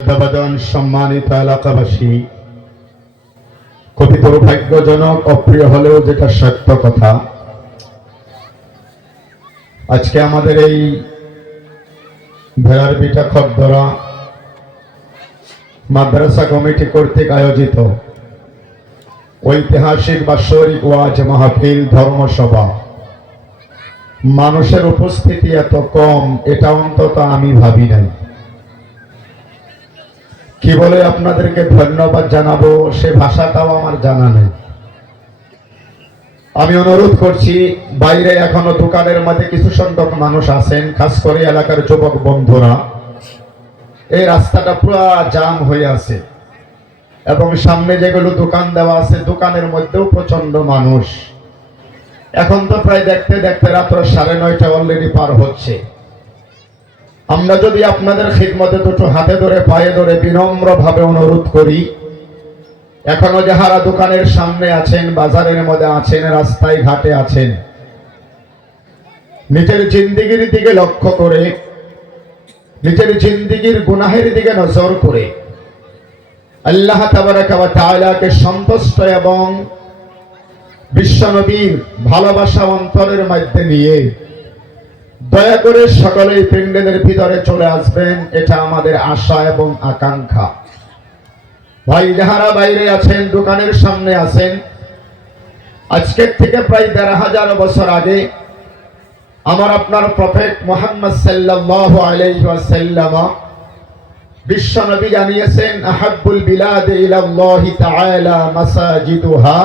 শ্রদ্ধাভাজন সম্মানিত এলাকাবাসী, কবি দুর্ভাগ্যজনক অপ্রিয় হলেও যেটা সত্য কথা, আজকে আমাদের এই ভেড়ার বিটা খদ্দরা মাদ্রাসা কমিটি কর্তৃক আয়োজিত ঐতিহাসিক বাৎসরিক ওয়াজ মাহফিল ধর্মসভা, মানুষের উপস্থিতি এত কম এটা অন্তত আমি ভাবি নাই। কি বলে আপনাদেরকে ধন্যবাদ জানাবো সে ভাষাটাও আমার জানা নেই। আমি অনুরোধ করছি, বাইরে এখনো দোকানের মধ্যে কিছু সংখ্যক মানুষ আছেন, খাস করে এলাকার যুবক বন্ধুরা, এই রাস্তাটা পুরো জাম হয়ে আছে এবং সামনে যেগুলো দোকান দেওয়া আছে দোকানের মধ্যেও প্রচন্ড মানুষ। এখন তো প্রায় দেখতে দেখতে রাত্র 9:30 অলরেডি পার হচ্ছে। আমরা যদি আপনাদের খিদমতে দুটো হাতে ধরে পায়ে ধরে বিনম্র ভাবে অনুরোধ করি, এখনো যাহারা দোকানের সামনে আছেন, বাজারের মধ্যে আছেন, রাস্তায় ঘাটে আছেন, নিজের জিন্দিগির দিকে লক্ষ্য করে, নিজের জিন্দিগির গুনাহের দিকে নজর করে আল্লাহ তাবারাকা ওয়া তাআলাকে সন্তুষ্ট এবং বিশ্বনবীর ভালোবাসা অন্তরের মধ্যে নিয়ে দয়া করে সকলেই প্যান্ডেলের ভিতরে চলে আসবেন, এটা আমাদের আশা এবং আকাঙ্ক্ষা। ভাই যাহারা বাইরে আছেন, দোকানের সামনে আছেন, আজকের থেকে প্রায় ১৫০০ বছর আগে আমার আপনার প্রফেট মুহাম্মদ সাল্লাল্লাহু আলাইহি ওয়াসাল্লাম বিশ্বনবী জানিয়েছেন, আহাব্বুল বিলাদি ইলাল্লাহি তাআলা মাসাজিদুহা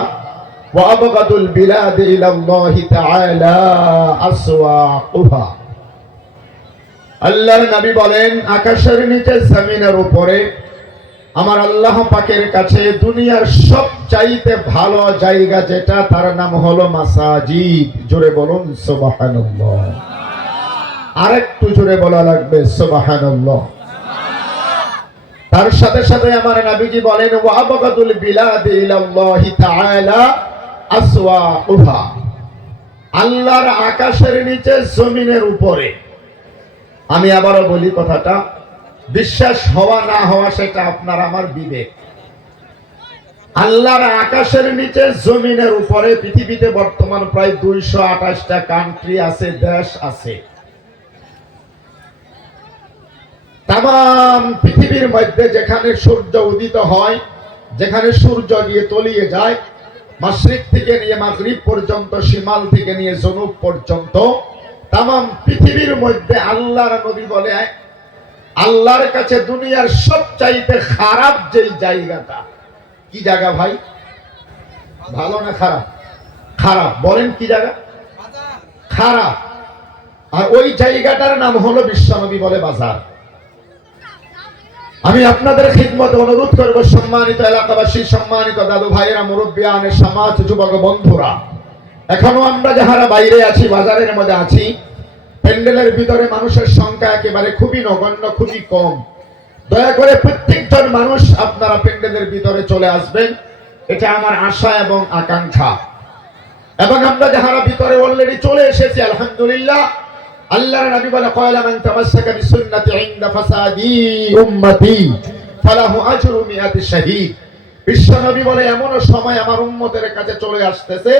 ওয়া আবগাদুল বিলাদি ইলাল্লাহি তাআলা আসওয়াকুহা। আল্লাহর নবী বলেন, আকাশের নিচে জমিনের উপরে আমার আল্লাহ পাকের কাছে দুনিয়ার সবচাইতে ভালো জায়গা যেটা, তার নাম হলো মাসাজিদ। জোরে বলুন সুবহানাল্লাহ। আরেকটু জোরে বলা লাগবে সুবহানাল্লাহ। তার সাথে সাথে আমার নবীজি বলেন, ওয়া আবগাদুল বিলাদি ইলাল্লাহি তাআলা আসওয়াকুহা। আল্লাহর আকাশের নিচে জমিনের উপরে, আমি আবারও বলি কথাটা, বিশ্বাস হওয়া না হওয়া সেটা আপনার আমার বিবেক। আল্লাহর আকাশের নিচে জমিনের উপরে পৃথিবীতে বর্তমান প্রায় 228টা কান্ট্রি আছে, দেশ আছে। তাম পৃথিবীর মধ্যে যেখানে সূর্য উদিত হয়, যেখানে সূর্য গিয়ে তলিয়ে যায়, মাশরিক থেকে নিয়ে মাগরিব পর্যন্ত, শিমাল থেকে নিয়ে জনুব পর্যন্ত, তাম পৃথিবীর মধ্যে আল্লাহর নবী বলে, আল্লাহর কাছে দুনিয়ার সবচাইতে খারাপ যেই জায়গাটা, কি জায়গা ভাই? ভালো না খারাপ? খারাপ। বলেন কি জায়গা? খারাপ। আর ওই জায়গাটার নাম হলো বিশ্বনবী বলে বাজার। আমি আপনাদের খিদমতে অনুরোধ করব, সম্মানিত এলাকাবাসী, সম্মানিত দাদু ভাইয়েরা, মুরব্বিয়ানের সমাজ, যুবক বন্ধুরা, এখনো আমরা যাহারা বাইরে আছি, বাজারের মধ্যে আছি, প্যান্ডেলের ভিতরে মানুষের সংখ্যা একেবারে খুবই নগণ্য, খুবই কম। দয়া করে প্রত্যেকজন মানুষ আপনারা প্যান্ডেলের ভিতরে চলে আসবেন, এটা আমার আশা এবং আকাঙ্ক্ষা। এবং আমরা যাহারা ভিতরে অলরেডি চলে এসেছি, আলহামদুলিল্লাহ, আল্লাহর নবী বলে, ক্বালা মান তামাসসাকা বিসুন্নতি ইনদা ফাসাদি উম্মতি ফালাহু আজরু মিআতি শাহীদ। বিশ্বনবী বলে, এমন সময় আমার উম্মতের কাছে চলে আসতেছে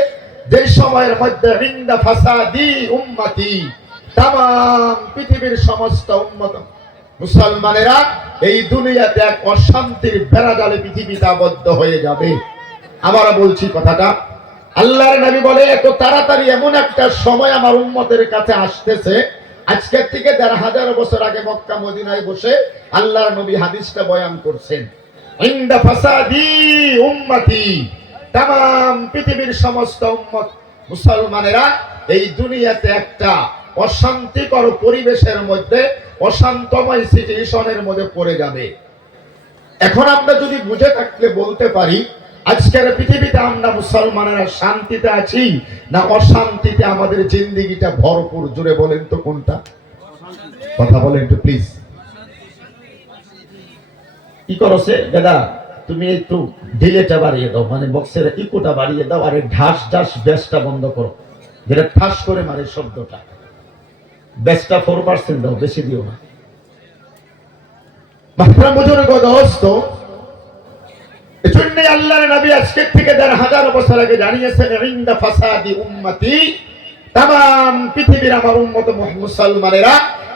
যে সময়ের মধ্যে ইনদা ফাসাদি উম্মতি, তাম পৃথিবীর সমস্ত উম্মত মুসলমানেরা এই দুনিয়াতে এক অশান্তির বেড়াজালে পৃথিবীতে আবদ্ধ হয়ে যাবে। আবার বলছি কথাটা, আল্লাহর নবী বলে, এত তাড়াতাড়ি এমন একটা সময় আমার উম্মতের কাছে আসতেছে, আজকের থেকে ১৫০০ বছর আগে মক্কা মদিনায় বসে আল্লাহর নবী হাদিসটা বয়ান করছেন, ইনদা ফাসাদি উম্মতি, তাম পৃথিবীর সমস্ত উম্মত মুসলমানেরা এই দুনিয়াতে একটা অশান্তিকর পরিবেশের মধ্যে, অশান্তময় সিচুয়েশনের মধ্যে পড়ে যাবে। এখন আমরা যদি বুঝে থাকলে বলতে পারি, আজকের পৃথিবীতে আমরা মুসলমানেরা শান্তিতে আছি না অশান্তিতে আমাদের জিন্দেগিটা ভরপুর? জুড়ে বলেন তো কোনটা? কথা বলেন একটু প্লিজ। কি করছে দাদা? তুমি একটু ডিলেটা বাড়িয়ে দাও, মানে বক্সের ইকোটা বাড়িয়ে দাও, আর ঢাস ঢাস বেসটা বন্ধ করো, যেটা ঠাস করে মারে শব্দটা। বেসটা 4% দাও, বেশি দিও না। মাহতারাম বুজুর্গ দোস্ত, এজন্য আল্লাহর নবী আজকে থেকে ১৫০০ বছর আগে জানিয়েছেন, ইনদা ফাসাদি উম্মতি, তাম পৃথিবীর আমার উম্মত মুসলমানেরা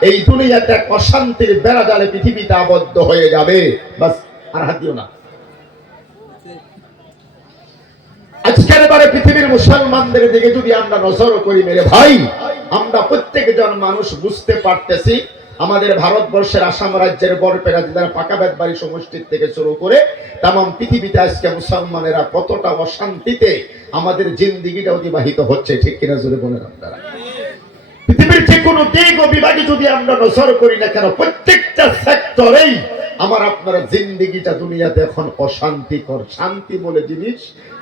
এই দুনিয়াতে এক অশান্তির বেড়াজালে পৃথিবীতে আবদ্ধ হয়ে যাবে। বাস, আর হাত দিও না। আজকের বারে পৃথিবীর মুসলমানদের দিকে যদি আমরা নজর করি মেরে ভাই, আমরা প্রত্যেকজন মানুষ বুঝতে পারতেছি আমাদের ভারতবর্ষের আসাম রাজ্যের বরপেটা জেলার পাকাবেতবাড়ি সমষ্টির থেকে শুরু করে তাম পৃথিবীতে আজকে মুসলমানেরা কতটা অশান্তিতে আমাদের জিন্দিগিটা অতিবাহিত হচ্ছে, ঠিক কিনা জোরে বলেন আপনারা? পৃথিবীর যে কোনো দিক ও বিভাগে যদি আমরা নজর করি না কেন, প্রত্যেকটা সেক্টরেই আমার আপনারা জিন্দিগিটা দুনিয়াতে এখন অশান্তিকর। শান্তি বলে জিনিস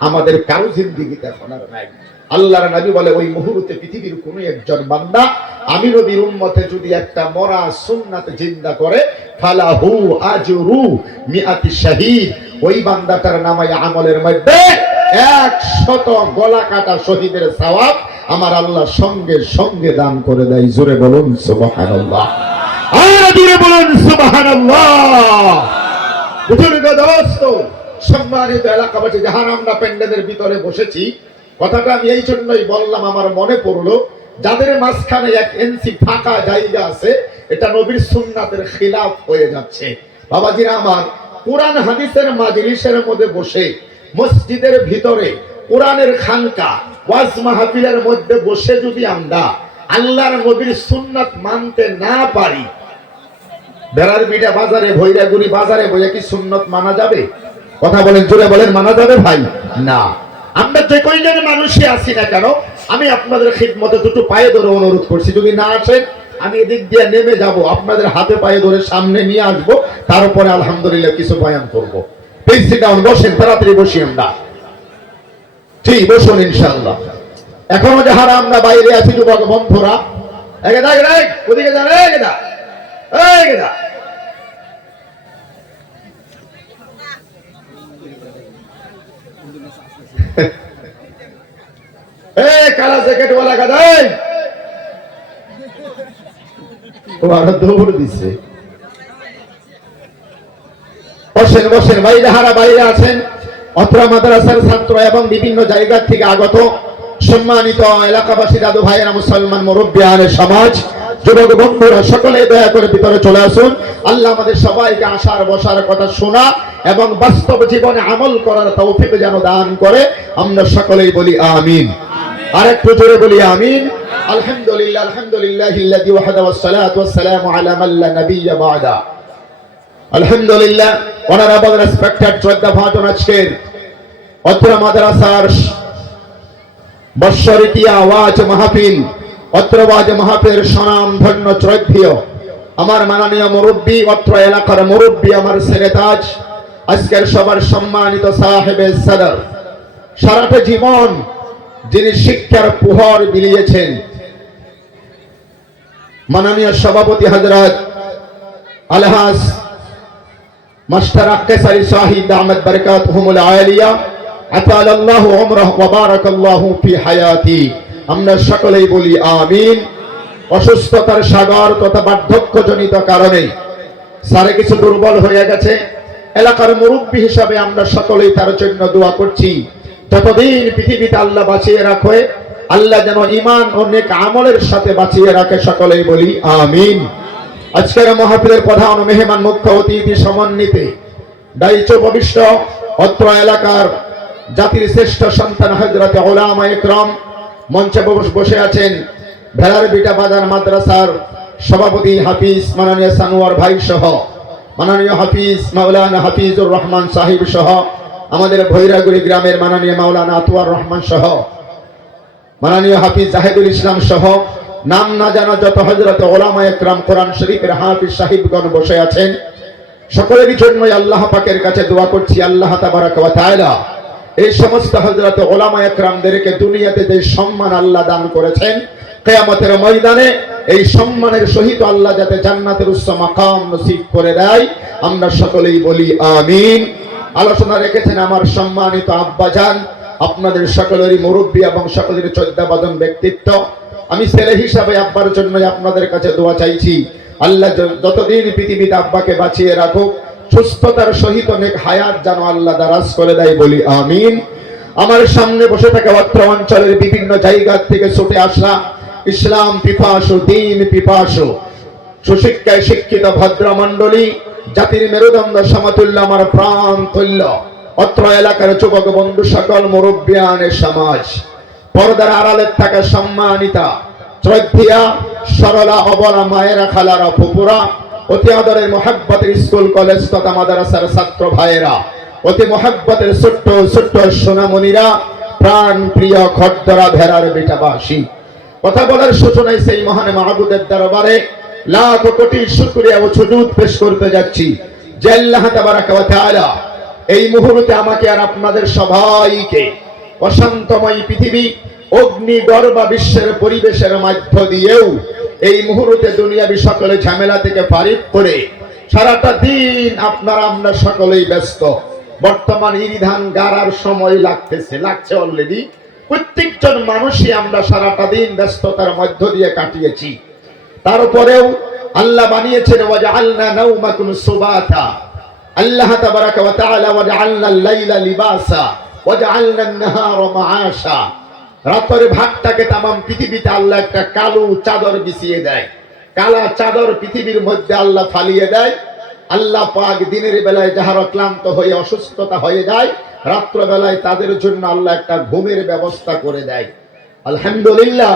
আমাদের কারো জিন্দিগিতে এখন আর নাই। আল্লাহর নবী বলে, ওই মুহূর্তে পৃথিবীর কোনো একজন বান্দা আমি নবীর উম্মতে যদি একটা মরা সুন্নাত জিন্দা করে, ফালাহু আজরু মিআতি শাহীদ, ওই বান্দাটার নামায় আমলের মধ্যে ১০০ গলা কাটা শহীদের সওয়াব আমার আল্লাহ সঙ্গে সঙ্গে দান করে দেয়। জোরে বলুন সুবহানাল্লাহ, আর জোরে বলুন সুবহানাল্লাহ। বুঝুন দোস্ত, সম্মানিত এলাকাবাসী, যারা আমরা প্যান্ডেলের ভিতরে বসেছি, কথাটা আমি এই জন্যই বললাম, আমার মনে পড়লো যাদের মাঝখানে ১ ইঞ্চি ফাঁকা জায়গা আছে, এটা নবীর সুন্নাতের খিলাফ হয়ে যাচ্ছে। বাবাজিরা আমার, কোরআন হাদিসের মাজলিসের মধ্যে বসে, মসজিদের ভিতরে কোরআনের খানকা ওয়াজ মাহফিলের মধ্যে বসে যদি আমরা আল্লাহর নবীর সুন্নাত মানতে না পারি, বেড়ার বিটা বাজারে ভৈরাগুড়ি বাজারে বইয়া কি সুন্নাত মানা যাবে? কথা বলেন, জোরে বলেন, মানা যাবে ভাই? না। আমরা যে কয়জন মানুষই আছি না কেন, আমি আপনাদের খিদমতে দুটো পায়ে ধরে অনুরোধ করছি, যদি না আসেন আমি এদিক দিয়ে নেমে যাব, আপনাদের হাতে পায়ে ধরে সামনে নিয়ে আসবো, তারপরে আলহামদুলিল্লাহ কিছু বয়ান করবো। প্লিজ সিট ডাউন, বসেন, তাড়াতাড়ি বসি আমরা। ঠিক, বসুন ইনশাআল্লাহ। এখনো যাহারা আমরা বাইরে আছি যুবক বন্ধুরা, ওদিকে যান, কালা জ্যাকেট ওয়ালা গাদাই দৌড় দিচ্ছে। বসেন বসেন ভাই, যাহারা বাইরে আছেন, অত্র মাদ্রাসার ছাত্র এবং বিভিন্ন জায়গা থেকে আগত সম্মানিত এলাকাবাসী, দাদু ভাইয়েরা, মুসলমান মুরব্বিয়ান সমাজ, যুবক বন্ধুরা, সকলে দয়া করে ভিতরে চলে আসুন। আল্লাহ আমাদের সবাইকে আসার বসার কথা শোনা এবং বাস্তব জীবনে আমল করার তৌফিক যেন দান করে, আমরা সকলেই বলি আমিন। আরেকটু জোরে বলি আমিন। আলহামদুলিল্লাহ, আলহামদুলিল্লাহিল্লাযী ওয়াহদা ওয়াসসালাতু ওয়াসসালামু আলা মান লা নাবিয়্যা বা'দা। আলহামদুলিল্লাহ, অনারেবল রেসপেক্টেড শ্রদ্ধাভাজন, আজকের অত্র মাদ্রাসার বর্ষরিতিয়া ওয়াজ মাহফিল, অত্র ওয়াজ মাহফিলের সুনাম ধন্য শ্রদ্ধেয় আমার মাননীয় মুরব্বী, অত্র এলাকার মুরব্বী, আমার সেনেতাজ, আজকের সবার সম্মানিত সাহেবে সদর, সারাটা জীবন যিনি শিক্ষার পুহর বিলিয়েছেন, মাননীয় সভাপতি হযরত আলহাজ মাস্টার আক্কেসারি সাহিব দামাত বারাকাতুহুমুল আলিয়া, আতালাল্লাহু উমরাহু ওয়া বারাকাল্লাহু ফি হায়াতি। আমরা সকলেই বলি আমিন। অসুস্থতার সাগর তথা বার্ধক্যজনিত কারণে সারে কিছু দুর্বল হয়ে গেছে, এলাকার মুরব্বী হিসাবে আমরা সকলেই তার জন্য দোয়া করছি, ততদিন পৃথিবীতে আল্লাহ বাঁচিয়ে রাখে, আল্লাহ যেন ঈমান ও নেক আমলের সাথে বাঁচিয়ে রাখে, সকলেই বলি আমিন। আজকের মাহফিলের প্রধান মেহমান, মুখ্য অতিথি সমন্বিতে দায়িত্ব ভবিষ্য অত্র এলাকার জাতির শ্রেষ্ঠ সন্তান হযরতে উলামা ইকরাম, মঞ্চে বসে আছেন ভেলার বিটা বাজার মাদ্রাসার সভাপতি হাফিজ মাননীয় সানোয়ার ভাই সহ, মাননীয় হাফিজ মাওলানা হাফিজুর রহমান সাহিব সহ, আমাদের ভৈরাগুড়ি গ্রামের মাননীয় মাওলানা আতওয়ার রহমান সহ, মাননীয় হাফিজ জাহিদুল ইসলাম সহ, নাম না জানা যত হযরতে উলামা ইকরাম, কোরআন শরীফের হাফিজ সাহিবগণ বসে আছেন, সকলেরই জন্যই আল্লাহ পাকের কাছে দোয়া করছি, আল্লাহ তাবারাক ওয়া তাআলা এই সমস্ত হযরতে উলামা ইকরামদেরকে দুনিয়াতে যে সম্মান আল্লাহ দান করেছেন, কিয়ামতের ময়দানে এই সম্মানের সহিত আল্লাহ যাতে জান্নাতের উচ্চ মাকাম নসিব করে দেয়, আমরা সকলেই বলি আমিন। আলোচনা রেখেছেন আমার সম্মানিত আব্বাজান, আপনাদের সকলেরই মুরব্বী এবং সকলের শ্রদ্ধাভাজন ব্যক্তিত্ব। আমি ছেলে হিসাবে আব্বার জন্য আপনাদের কাছে দোয়া চাইছি, আল্লাহ যতদিন পৃথিবীতে আব্বাকে বাঁচিয়ে রাখুক, সুস্থতার সহিত অনেক হায়াত যেন আল্লাহ দারাজ করে দেয়, বলি আমিন। আমার সামনে বসে থাকা অত্র অঞ্চলের বিভিন্ন জায়গা থেকে ছুটে আসা ইসলাম পিপাসু, দিন পিপাসু, সুশিক্ষায় শিক্ষিত ভদ্রমণ্ডলী, জাতির মেরুদণ্ড সমতুল্য, আমার প্রাণ তুল্য অত্র এলাকার যুবক বন্ধু, সকল মুরব্বিয়ানের সমাজ, পর্দার আড়ালে থাকা সম্মানিতা, শ্রদ্ধেয়া, সরলা, অবলা মায়েরা, খালারা, ফুপুরা, অতি আদরের মহাব্বতের স্কুল কলেজ তথা মাদ্রাসার ছাত্র ভাইয়েরা, অতি মহাব্বতের ছোট্ট ছোট্ট সোনামণিরা, প্রাণ প্রিয় খদ্দরা, ভেড়ার বেটাবাসী, কথা বলার সূচনায় সেই মহান মাহবুদের দরবারে লাখ কোটি শুকরিয়া ও সুজুদ পেশ করতে যাচ্ছি যে আল্লাহ তাবারাকা ওয়া তাআলা এই মুহূর্তে আমাকে আর আপনাদের সবাইকে অশান্তময় পৃথিবী, অগ্নিগর্ভা বিশ্বের পরিবেশের মধ্য দিয়েও এই মুহূর্তে দুনিয়াবি সকলে ঝামেলা থেকে ফারিক করে সারাটা দিন আমরা সকলেই ব্যস্ত। বর্তমান ইরিধান গাড়ার সময় লাগছে অলরেডি। প্রত্যেকজন মানুষই আমরা সারাটা দিন ব্যস্ততার মধ্য দিয়ে কাটিয়েছি। তারপরেও আল্লাহ বানিয়েছেন ওয়াজআলনা নাওমাকুম সুবাতা, আল্লাহ তাবারাকা ওয়া তাআলা ওয়াজআলনা আল-লাইলা লিবাসা ওয়াজআলনা আন-নাহারা মাআশা। রাতের ভাগটাকে তামাম পৃথিবীতে আল্লাহ একটা কালো চাদর বিছিয়ে দেয়, কালা চাদর পৃথিবীর মধ্যে আল্লাহ ফালিয়ে দেয়। আল্লাহ পাক দিনের বেলায় যাহারা ক্লান্ত হয়ে অসুস্থতা হয়ে যায়, রাত্র বেলায় তাদের জন্য আল্লাহ একটা ঘুমের ব্যবস্থা করে দেয়। আলহামদুলিল্লাহ,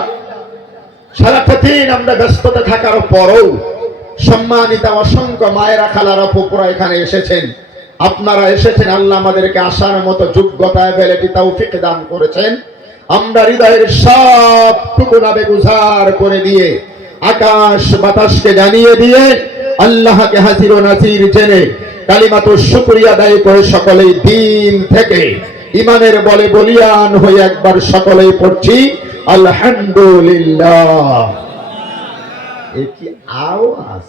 সারাটা দিন আমরা ব্যস্ততা থাকার পরও সম্মানিত অসংখ্য মায়েরা, খালারা, ফুপুরা এখানে এসেছেন। আপনারা এসেছেন, আল্লাহ আমাদেরকে আসার মতো যোগ্যতা, এবিলিটি, তৌফিক দান করেছেন। আমরা হৃদয়ের সবটুকু নাবেগুজার করে দিয়ে, আকাশ বাতাসকে জানিয়ে দিয়ে, আল্লাহকে হাজির ও নাজির জেনে কালিমাতুশ শুকরিয়া আদায় করে সকলেই দিন থেকে ইমানের বলে বলিয়ান হয়ে একবার সকলেই পড়ছি আলহামদুলিল্লাহ। এ কি আওয়াজ?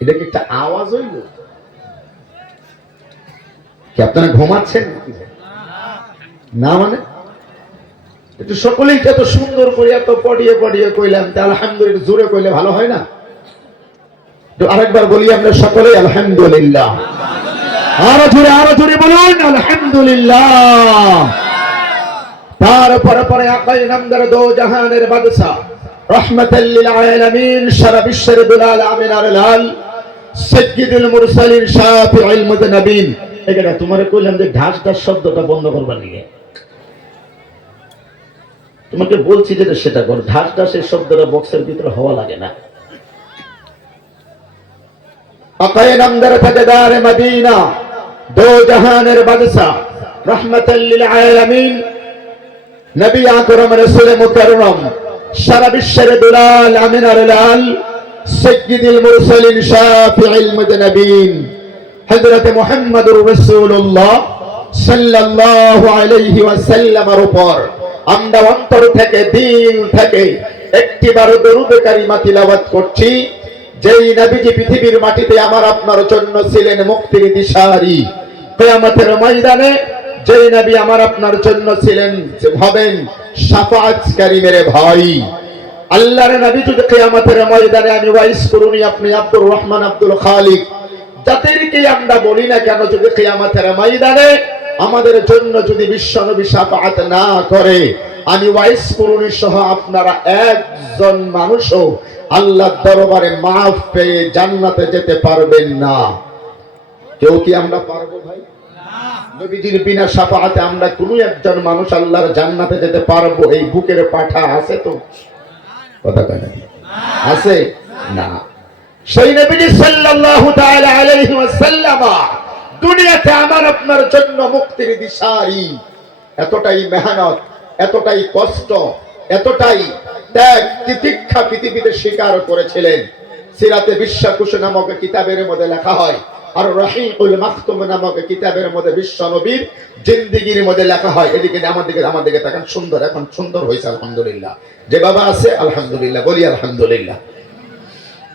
এটা কি একটা আওয়াজ হইল? কি আপনারা ঘুমাচ্ছেন না? মানে একটু সকলেই এত সুন্দর করে এত পড়িয়ে পড়িয়ে কইলাম, তা আলহামদুলিল্লাহ জোরে কইলে ভালো হয় না? তো আরেকবার বলি আমরা সকলেই আলহামদুলিল্লাহ। আরো জোরে বলুন আলহামদুলিল্লাহ। তারপরে পরে আকাই নামদার দো জাহানের বাদশা, রহমাতাল লিল আলামিন, সারা বিশ্বের দুলাল, আমিনার লাল, সাইয়্যিদুল মুরসালিন, শাফিউল মুযনবিন। এটা তোমারে কইলাম যে ঢাস ঢাস শব্দটা বন্ধ করবা নিয়ে, তোমাকে বলছি যেটা সেটা কর। ঢাস ঢাসের শব্দটা বক্সের ভিতরে হওয়া লাগে না। আকায়ে নামদার তাজদার মদিনা, দো জাহানের বাদশা, রহমাতাল লিল আলামিন, নবী আকরাম রাসূল মুকাররম, সারা বিশ্বের দুলাল, আমিনার লাল, সাইয়্যিদুল মুরসালিন, শাফিউল মুযনবিন, হযরত মুহাম্মদুর রাসূলুল্লাহ সাল্লাল্লাহু আলাইহি ওয়াসাল্লামের উপর আমরা অন্তর থেকে, দিল থেকে একটিবার দরুদ কারিমা তিলাওয়াত করছি। যেই নবীজি পৃথিবীর মাটিতে আমার আপনার জন্য ছিলেন মুক্তির দিশারি, কিয়ামতের ময়দানে যেই নবী আমার আপনার জন্য ছিলেন, হবেন শাফাআতকারী। মেরে ভাই, আল্লাহর নবী যদি কিয়ামতের ময়দানে, আমি ওয়াইস করুনি, আপনি আব্দুর রহমান, আব্দুল খালিক, যাদেরকে আমরা বলি না কেন, যদি কিয়ামতের ময়দানে আমাদের জন্য যদি বিশ্বনবী শাফাআত না করে, আমি ওয়াইস করুনি সহ আপনারা একজন মানুষও আল্লাহর দরবারে মাফ পেয়ে জান্নাতে যেতে পারবেন না। কেউ কি আমরা পারবো ভাই? নবীজির বিনা শাফাআতে আমরা কোনো একজন মানুষ আল্লাহর জান্নাতে যেতে পারবো? এই বুকের পাঠা আছে তো? কথা কয় না? আছে না? সেই নবীজি সাল্লাল্লাহু তাআলা আলাইহি ওয়াসাল্লাম দুনিয়াতে আমার আপনার জন্য মুক্তির দিশারি, এতটাই মেহনত, এতটাই কষ্ট, এতটাই ত্যাগ তিতিক্ষা পৃথিবীতে স্বীকার করেছিলেন। সিরাতে বিশ্বকুশ নামক কিতাবের মধ্যে লেখা হয়, আর রহিকুল মাখতুম নামক কিতাবের মধ্যে বিশ্ব নবীর জিন্দেগির মধ্যে লেখা হয়। এদিকে আমার দিকে তাকান, সুন্দর, এখন সুন্দর হয়েছে আলহামদুলিল্লাহ। যে বাবা আছে আলহামদুলিল্লাহ, বলি আলহামদুলিল্লাহ।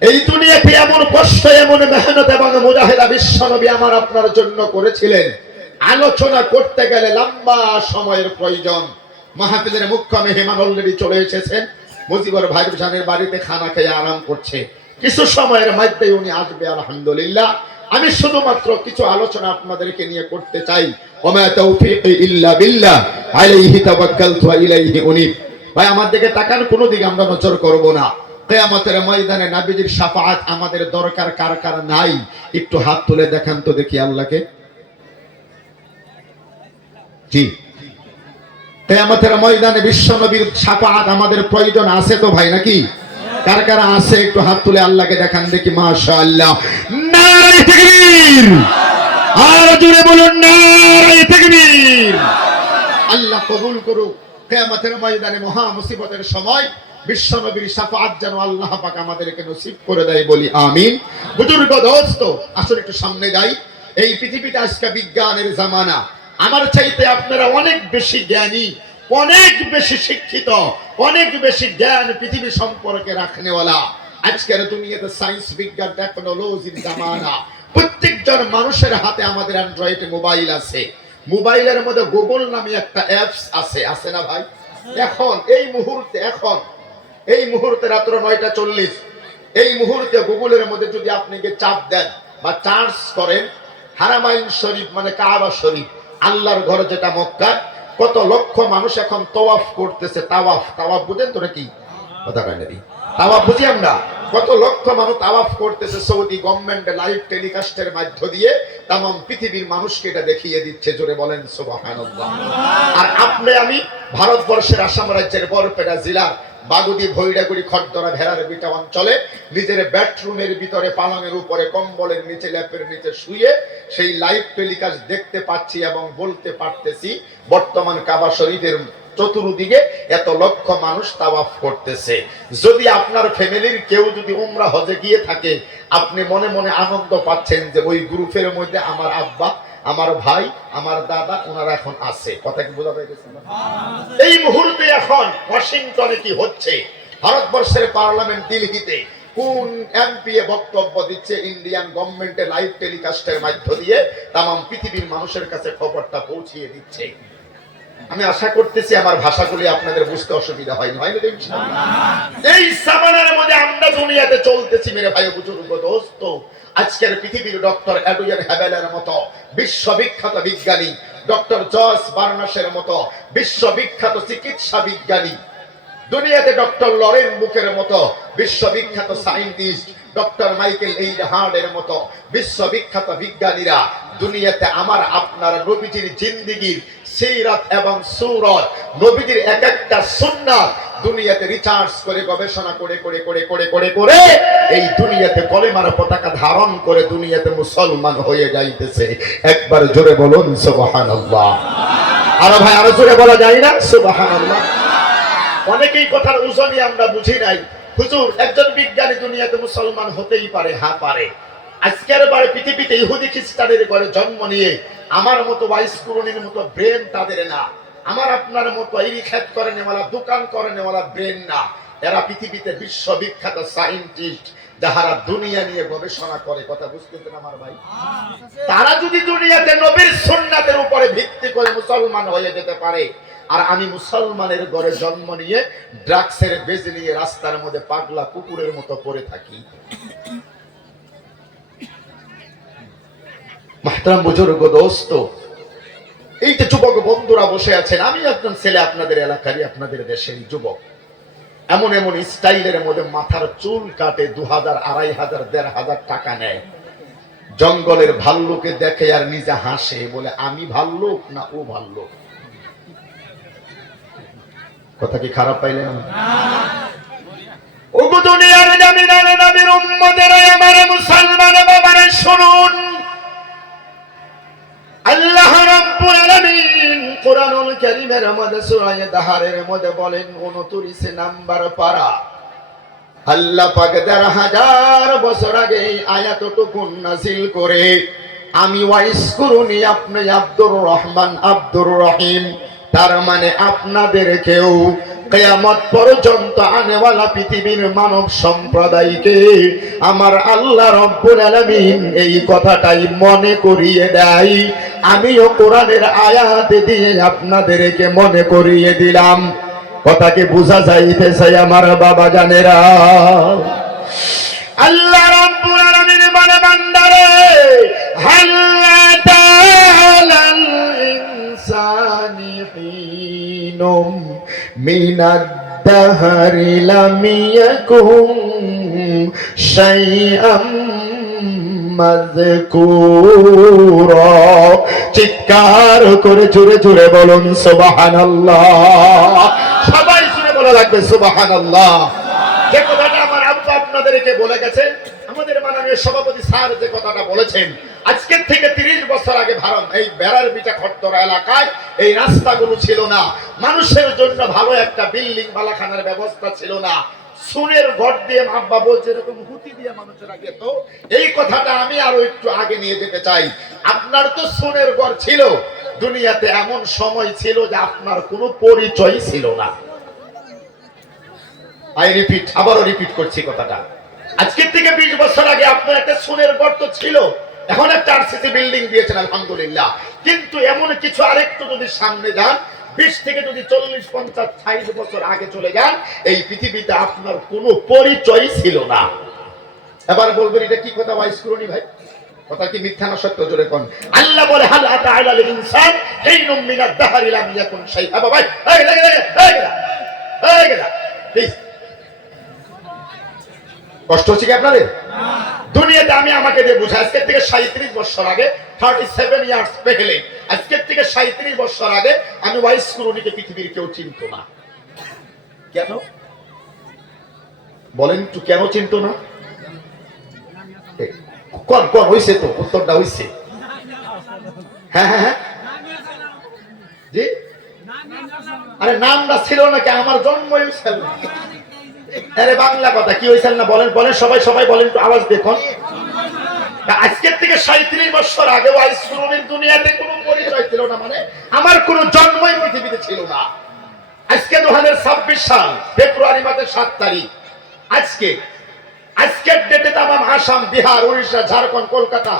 এই দুনিয়াতে এমন কষ্ট, এমন মেহনত এবং মুজাহিদা বিশ্ব নবী আমার আপনার জন্য করেছিলেন, আলোচনা করতে গেলে লম্বা সময়ের প্রয়োজন। মাহফিলের মুখ্য মেহমান অলরেডি চলে এসেছেন, মুজিবুর ভাই জানের বাড়িতে খানা খেয়ে আরাম করছে। কিছু সময়ের মধ্যে উনি আসবে আলহামদুলিল্লাহ। আমি শুধুমাত্র কিছু আলোচনা আপনাদেরকে নিয়ে করতে চাই। ওমা তাওফীকি ইল্লা বিল্লাহ আলাইহি তাওয়াক্কালতু ওয়া ইলাইহি উনীব। ভাই আমার দিকে তাকান, কোনো দিকে আমরা নজর করব না। কিয়ামতের ময়দানে নবীজির শাফাআত আমাদের দরকার কার কার নাই একটু হাত তুলে দেখান তো দেখি আল্লাহকে। জি, কিয়ামতের ময়দানে বিশ্ব নবীর শাফাআত আমাদের প্রয়োজন আছে তো ভাই নাকি? কার কার আছে একটু হাত তুলে আল্লাহকে দেখান দেখি। মাশাআল্লাহ, নারে তাকবীর, আর জোরে বলুন নারে তাকবীর। আল্লাহ কবুল করুক। কিয়ামতের ময়দানে মহা মুসিবতের সময় বিশ্ব নবীর শাফাআত যেন আল্লাহ পাক আমাদেরকে নসিব করে দেয়, বলি আমিন। বুজুর্গ দোস্ত, আসলে একটু সামনে যাই। এই পৃথিবীতে আজকে বিজ্ঞানের জামানা। আমার চাইতে আপনারা অনেক বেশি জ্ঞানী, অনেক বেশি শিক্ষিত, অনেক বেশি জ্ঞান পৃথিবী সম্পর্কে রাখনেওয়ালা। আজকের দুনিয়াতে সায়েন্স, বিজ্ঞান, টেকনোলজির জামানা। প্রত্যেকজন মানুষের হাতে আমাদের অ্যান্ড্রয়েড মোবাইল আছে। মোবাইলের মধ্যে গুগল নামে একটা অ্যাপস আছে, আছে না ভাই? এখন এই মুহূর্তে রাত্র 9:40, এই মুহূর্তে গুগলের মধ্যে যদি আপনি চাপ দেন বা চার্জ করেন, হারামাইন শরীফ মানে কাবা শরীফ, আল্লাহর ঘর যেটা মক্কা, কত লক্ষ মানুষ এখন তাওয়াফ করতেছে। তাওয়াফ বুঝেন তো নাকি? কথা কয় নাকি? তাওয়াফ বুঝি আমরা? কত লক্ষ মানুষ তাওয়াফ করতেছে। সৌদি গভর্নমেন্ট লাইভ টেলিকাস্টের মধ্য দিয়ে তাম পৃথিবীর মানুষকে এটা দেখিয়ে দিচ্ছে। জোরে বলেন সুবহানাল্লাহ। আর আপনি আমি ভারতবর্ষের আসাম রাজ্যের বরপেটা জেলার বাগুদি, ভৈরাগুড়ি, খড়দরা, ভেড়ার বিটা অঞ্চলে নিজের বেডরুমের ভিতরে পালনের উপরে কম্বলের নিচে ল্যাপের নিচে শুয়ে সেই লাইভ টেলিকাস্ট দেখতে পাচ্ছি এবং বলতে পারতেছি বর্তমান কাবা শরীফের চতুর্দিকে এত লক্ষ মানুষ তাওয়াফ করতেছে। যদি আপনার ফ্যামিলির কেউ যদি উমরা হজে গিয়ে থাকে, আপনি মনে মনে আনন্দ পাচ্ছেন যে ওই গ্রুপের মধ্যে আমার আব্বা, আমার ভাই, আমার দাদা, ওনারা এখন আছে। কথা কি বোঝা যাইতেছে? এই মুহূর্তে এখন ওয়াশিংটনে কি হচ্ছে, ভারতবর্ষের পার্লামেন্ট দিল্লিতে কোন এমপি বক্তব্য দিচ্ছে, ইন্ডিয়ান গভর্নমেন্টের লাইভ টেলিকাস্টের মধ্য দিয়ে তাম পৃথিবীর মানুষের কাছে খবরটা পৌঁছিয়ে দিচ্ছে। আমি আশা করতেছি আমার ভাষাগুলি আপনাদের বুঝতে অসুবিধা হয়নি, হয় না ইনশাআল্লাহ? এই সামানের মধ্যে আমরা দুনিয়াতে চলতেছি মেরে ভাই বুজুর্গ দোস্ত। আজকের পৃথিবীর ডক্টর এডুয়ার্ড হ্যাবেলের মতো বিশ্ববিখ্যাত বিজ্ঞানী, ডক্টর জর্জ বার্নাসের মতো বিশ্ববিখ্যাত চিকিৎসা বিজ্ঞানী, দুনিয়াতে ডক্টর লরেন বুকের মতো বিশ্ববিখ্যাত সায়েন্টিস্ট, ডক্টর মাইকেল এইড হার্ডের মতো বিশ্ববিখ্যাত বিজ্ঞানীরা দুনিয়াতে আমার আপনার নবীজির জিন্দেগীর সিরাত এবং সুরত, নবীজির এক একটা সুন্নাত দুনিয়াতে রিসার্চ করে, গবেষণা করে করে করে করে করে করে এই দুনিয়াতে কলেমার পতাকা ধারণ করে দুনিয়াতে মুসলমান হয়ে যাইতেছে। একবার জোরে বলুন সুবহানাল্লাহ। আরো ভাই আরো জোরে বলা যায় না সুবহানাল্লাহ? অনেকেই কথার ওজনই আমরা বুঝি নাই। হুজুর, একজন বিজ্ঞানী দুনিয়াতে মুসলমান হতেই পারে? হ্যাঁ পারে। আজকের বারে পৃথিবীতে ইহুদি খ্রিস্টানের ঘরে জন্ম নিয়ে আমার মতো ওয়াইসকুরনির মতো ব্রেন তাদের না, আমার আপনার মতো এই খেত করে নেওয়ালা, দোকান করে নেওয়ালা ব্রেন না। এরা পৃথিবীতে বিশ্ববিখ্যাত সায়েন্টিস্ট, যাহারা দুনিয়া নিয়ে গবেষণা করে। কথা বুঝতেছেন আমার ভাই? তারা যদি দুনিয়াতে নবীর সুন্নাতের উপরে ভিত্তি করে মুসলমান হয়ে যেতে পারে, আর আমি মুসলমানের ঘরে জন্ম নিয়ে ড্রাগসের বেজ নিয়ে রাস্তার মধ্যে পাগলা কুকুরের মতো পড়ে থাকি। মাহতারাম বুজুর্গ দোস্ত, এই যে যুবক বন্ধুরা বসে আছেন, আমি একজন ছেলে আপনাদের এলাকারই, আপনাদের দেশেরই যুবক। এমন এমন স্টাইলের মধ্যে মাথার চুল কাটে, 2000, 2500, 1500 টাকা নেয়। জঙ্গলের ভাল্লুকে দেখে আর নিজে হাসে, বলে আমি ভাল্লুক না ও ভাল্লুক। কথা কি খারাপ পাইলেন? ওগো দুনিয়ার জামিনের নবীর উম্মতেরা, আমার মুসলমান বাবারা শুনুন। আল্লাহ রাব্বুল আলামিন কোরআনুল কারীমের মধ্যে সূরা দাহারের মধ্যে বলেন, 29 নাম্বার পারা, আল্লাহ পাক 1000 বছর আগে এই আয়াতটুকু নাযিল করে আমি ওয়াইসকুরুনি আপনি আব্দুর রহমান আব্দুর রহিম, তার মানে আপনাদেরকেও কিয়ামত পর্যন্ত আনেওয়ালা পৃথিবীর মানব সম্প্রদায়কে আমার আল্লাহ রাব্বুল আলামিন এই কথাটাই মনে করিয়ে দেয়। আমিও কোরআনের আয়াত দিয়ে আপনাদেরকে মনে করিয়ে দিলাম। কথা কি বোঝা যাইতেছে আমার বাবা জানেরা? আল্লাহ রাব্বুল আলামিন বলে বান্দারে হাল আতালাল ইনসানি হিনুম মিনাদ দাহরি লাম ইয়াকুন শাইআম মাযকুরা। চিৎকার করে জোরে জোরে বলুন সুবহানাল্লাহ। সবাই শুনে বলা লাগবে সুবহানাল্লাহ। যে কথাটা আমার আব্বা আপনাদেরকে বলে গেছেন, আমাদের মাননীয় সভাপতি স্যার যে কথাটা বলেছেন, আজকের থেকে 30 বছর আগে ভারত এই বেড়ার বিটা খট্টরা এলাকায় এই রাস্তাগুলো ছিল না, মানুষের জন্য ভালো একটা বিল্ডিং বালাখানার ব্যবস্থা ছিল না, সুনের ঘর দিয়ে আব্বা বলছে এরকম হুতি দিয়ে মানুষেরা যেত। এই কথাটা আমি আরো একটু আগে নিয়ে যেতে চাই। আপনার তো সুনের ঘর ছিল, দুনিয়াতে এমন সময় ছিল যে আপনার কোনো পরিচয় ছিল না। আবারও রিপিট করছি কথাটা। আজকের থেকে 20 বছর আগে আপনার একটা সুনের গর্ত ছিল, এখন একটা আরসিসি বিল্ডিং দিয়েছেন আলহামদুলিল্লাহ। কিন্তু এমন কিছু আরেকটু যদি সামনে যান, 20 থেকে যদি 40, 50, 60 বছর আগে চলে যান, এই পৃথিবীতে আপনার কোনো পরিচয় ছিল না। এবার বলবেন এটা কি কথা ওয়াইস করুনি ভাই, কথা কি মিথ্যা না সত্য? জোরে কোন। আল্লাহ বলে হাল আতা আলাল ইনসান হিনুম মিনাদ দাহরি লাম ইয়াকুন শাইআ। ভাই এই লাগে এই গেলা প্লিজ, কষ্ট হচ্ছে কি আপনাদের? দুনিয়াতে আমি আমাকে দিয়ে বুঝা, আজকের থেকে 37 বছর আগে 37 ইয়ার্স পেহলে, আজকের থেকে 37 বছর আগে আমি ওয়াইস কুরুনিকে পৃথিবীর কেউ চিনত না। কেন বলেন তো, কেন চিনত না? কোন কোন হইছে তো, উত্তরটা হইছে। হ্যাঁ হ্যাঁ হ্যাঁ জি, আরে নামটা ছিল নাকি? আমার জন্মই হইছিল না। আরে বাংলা কথা কি হইছিল না বলেন, বলেন সবাই সবাই বলেন, একটু আওয়াজ দেখুন। আজকের থেকে 37 বছর আগে ওয়াইস কুরুনির দুনিয়াতে কোনো পরিচয় ছিল না, মানে আমার কোনো জন্মই পৃথিবীতে ছিল না। আজকে 2026 সাল ফেব্রুয়ারি মাসের 7 তারিখ। আজকের ডেটে তামাম আসাম, বিহার, উড়িষ্যা, ঝাড়খণ্ড, কলকাতা,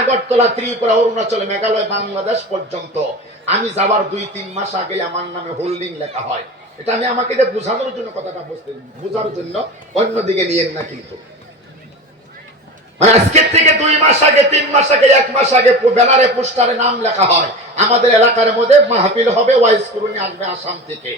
আগরতলা, ত্রিপুরা, অরুণাচল, মেঘালয়, বাংলাদেশ পর্যন্ত আমি যাবার 2-3 মাস আগে আমার নামে হোল্ডিং লেখা হয়। এটা আমি আমাকে বোঝানোর জন্য কথাটা বোঝার জন্য, অন্যদিকে নিয়েন না কিন্তু। মানে আজকের থেকে 2 মাস আগে, 3 মাস আগে, 1 মাস আগে ব্যানারে পোস্টারে নাম লেখা হয়, আমাদের এলাকার মধ্যে মাহফিল হবে, ওয়াইস কুরুনি আসবে আসাম থেকে।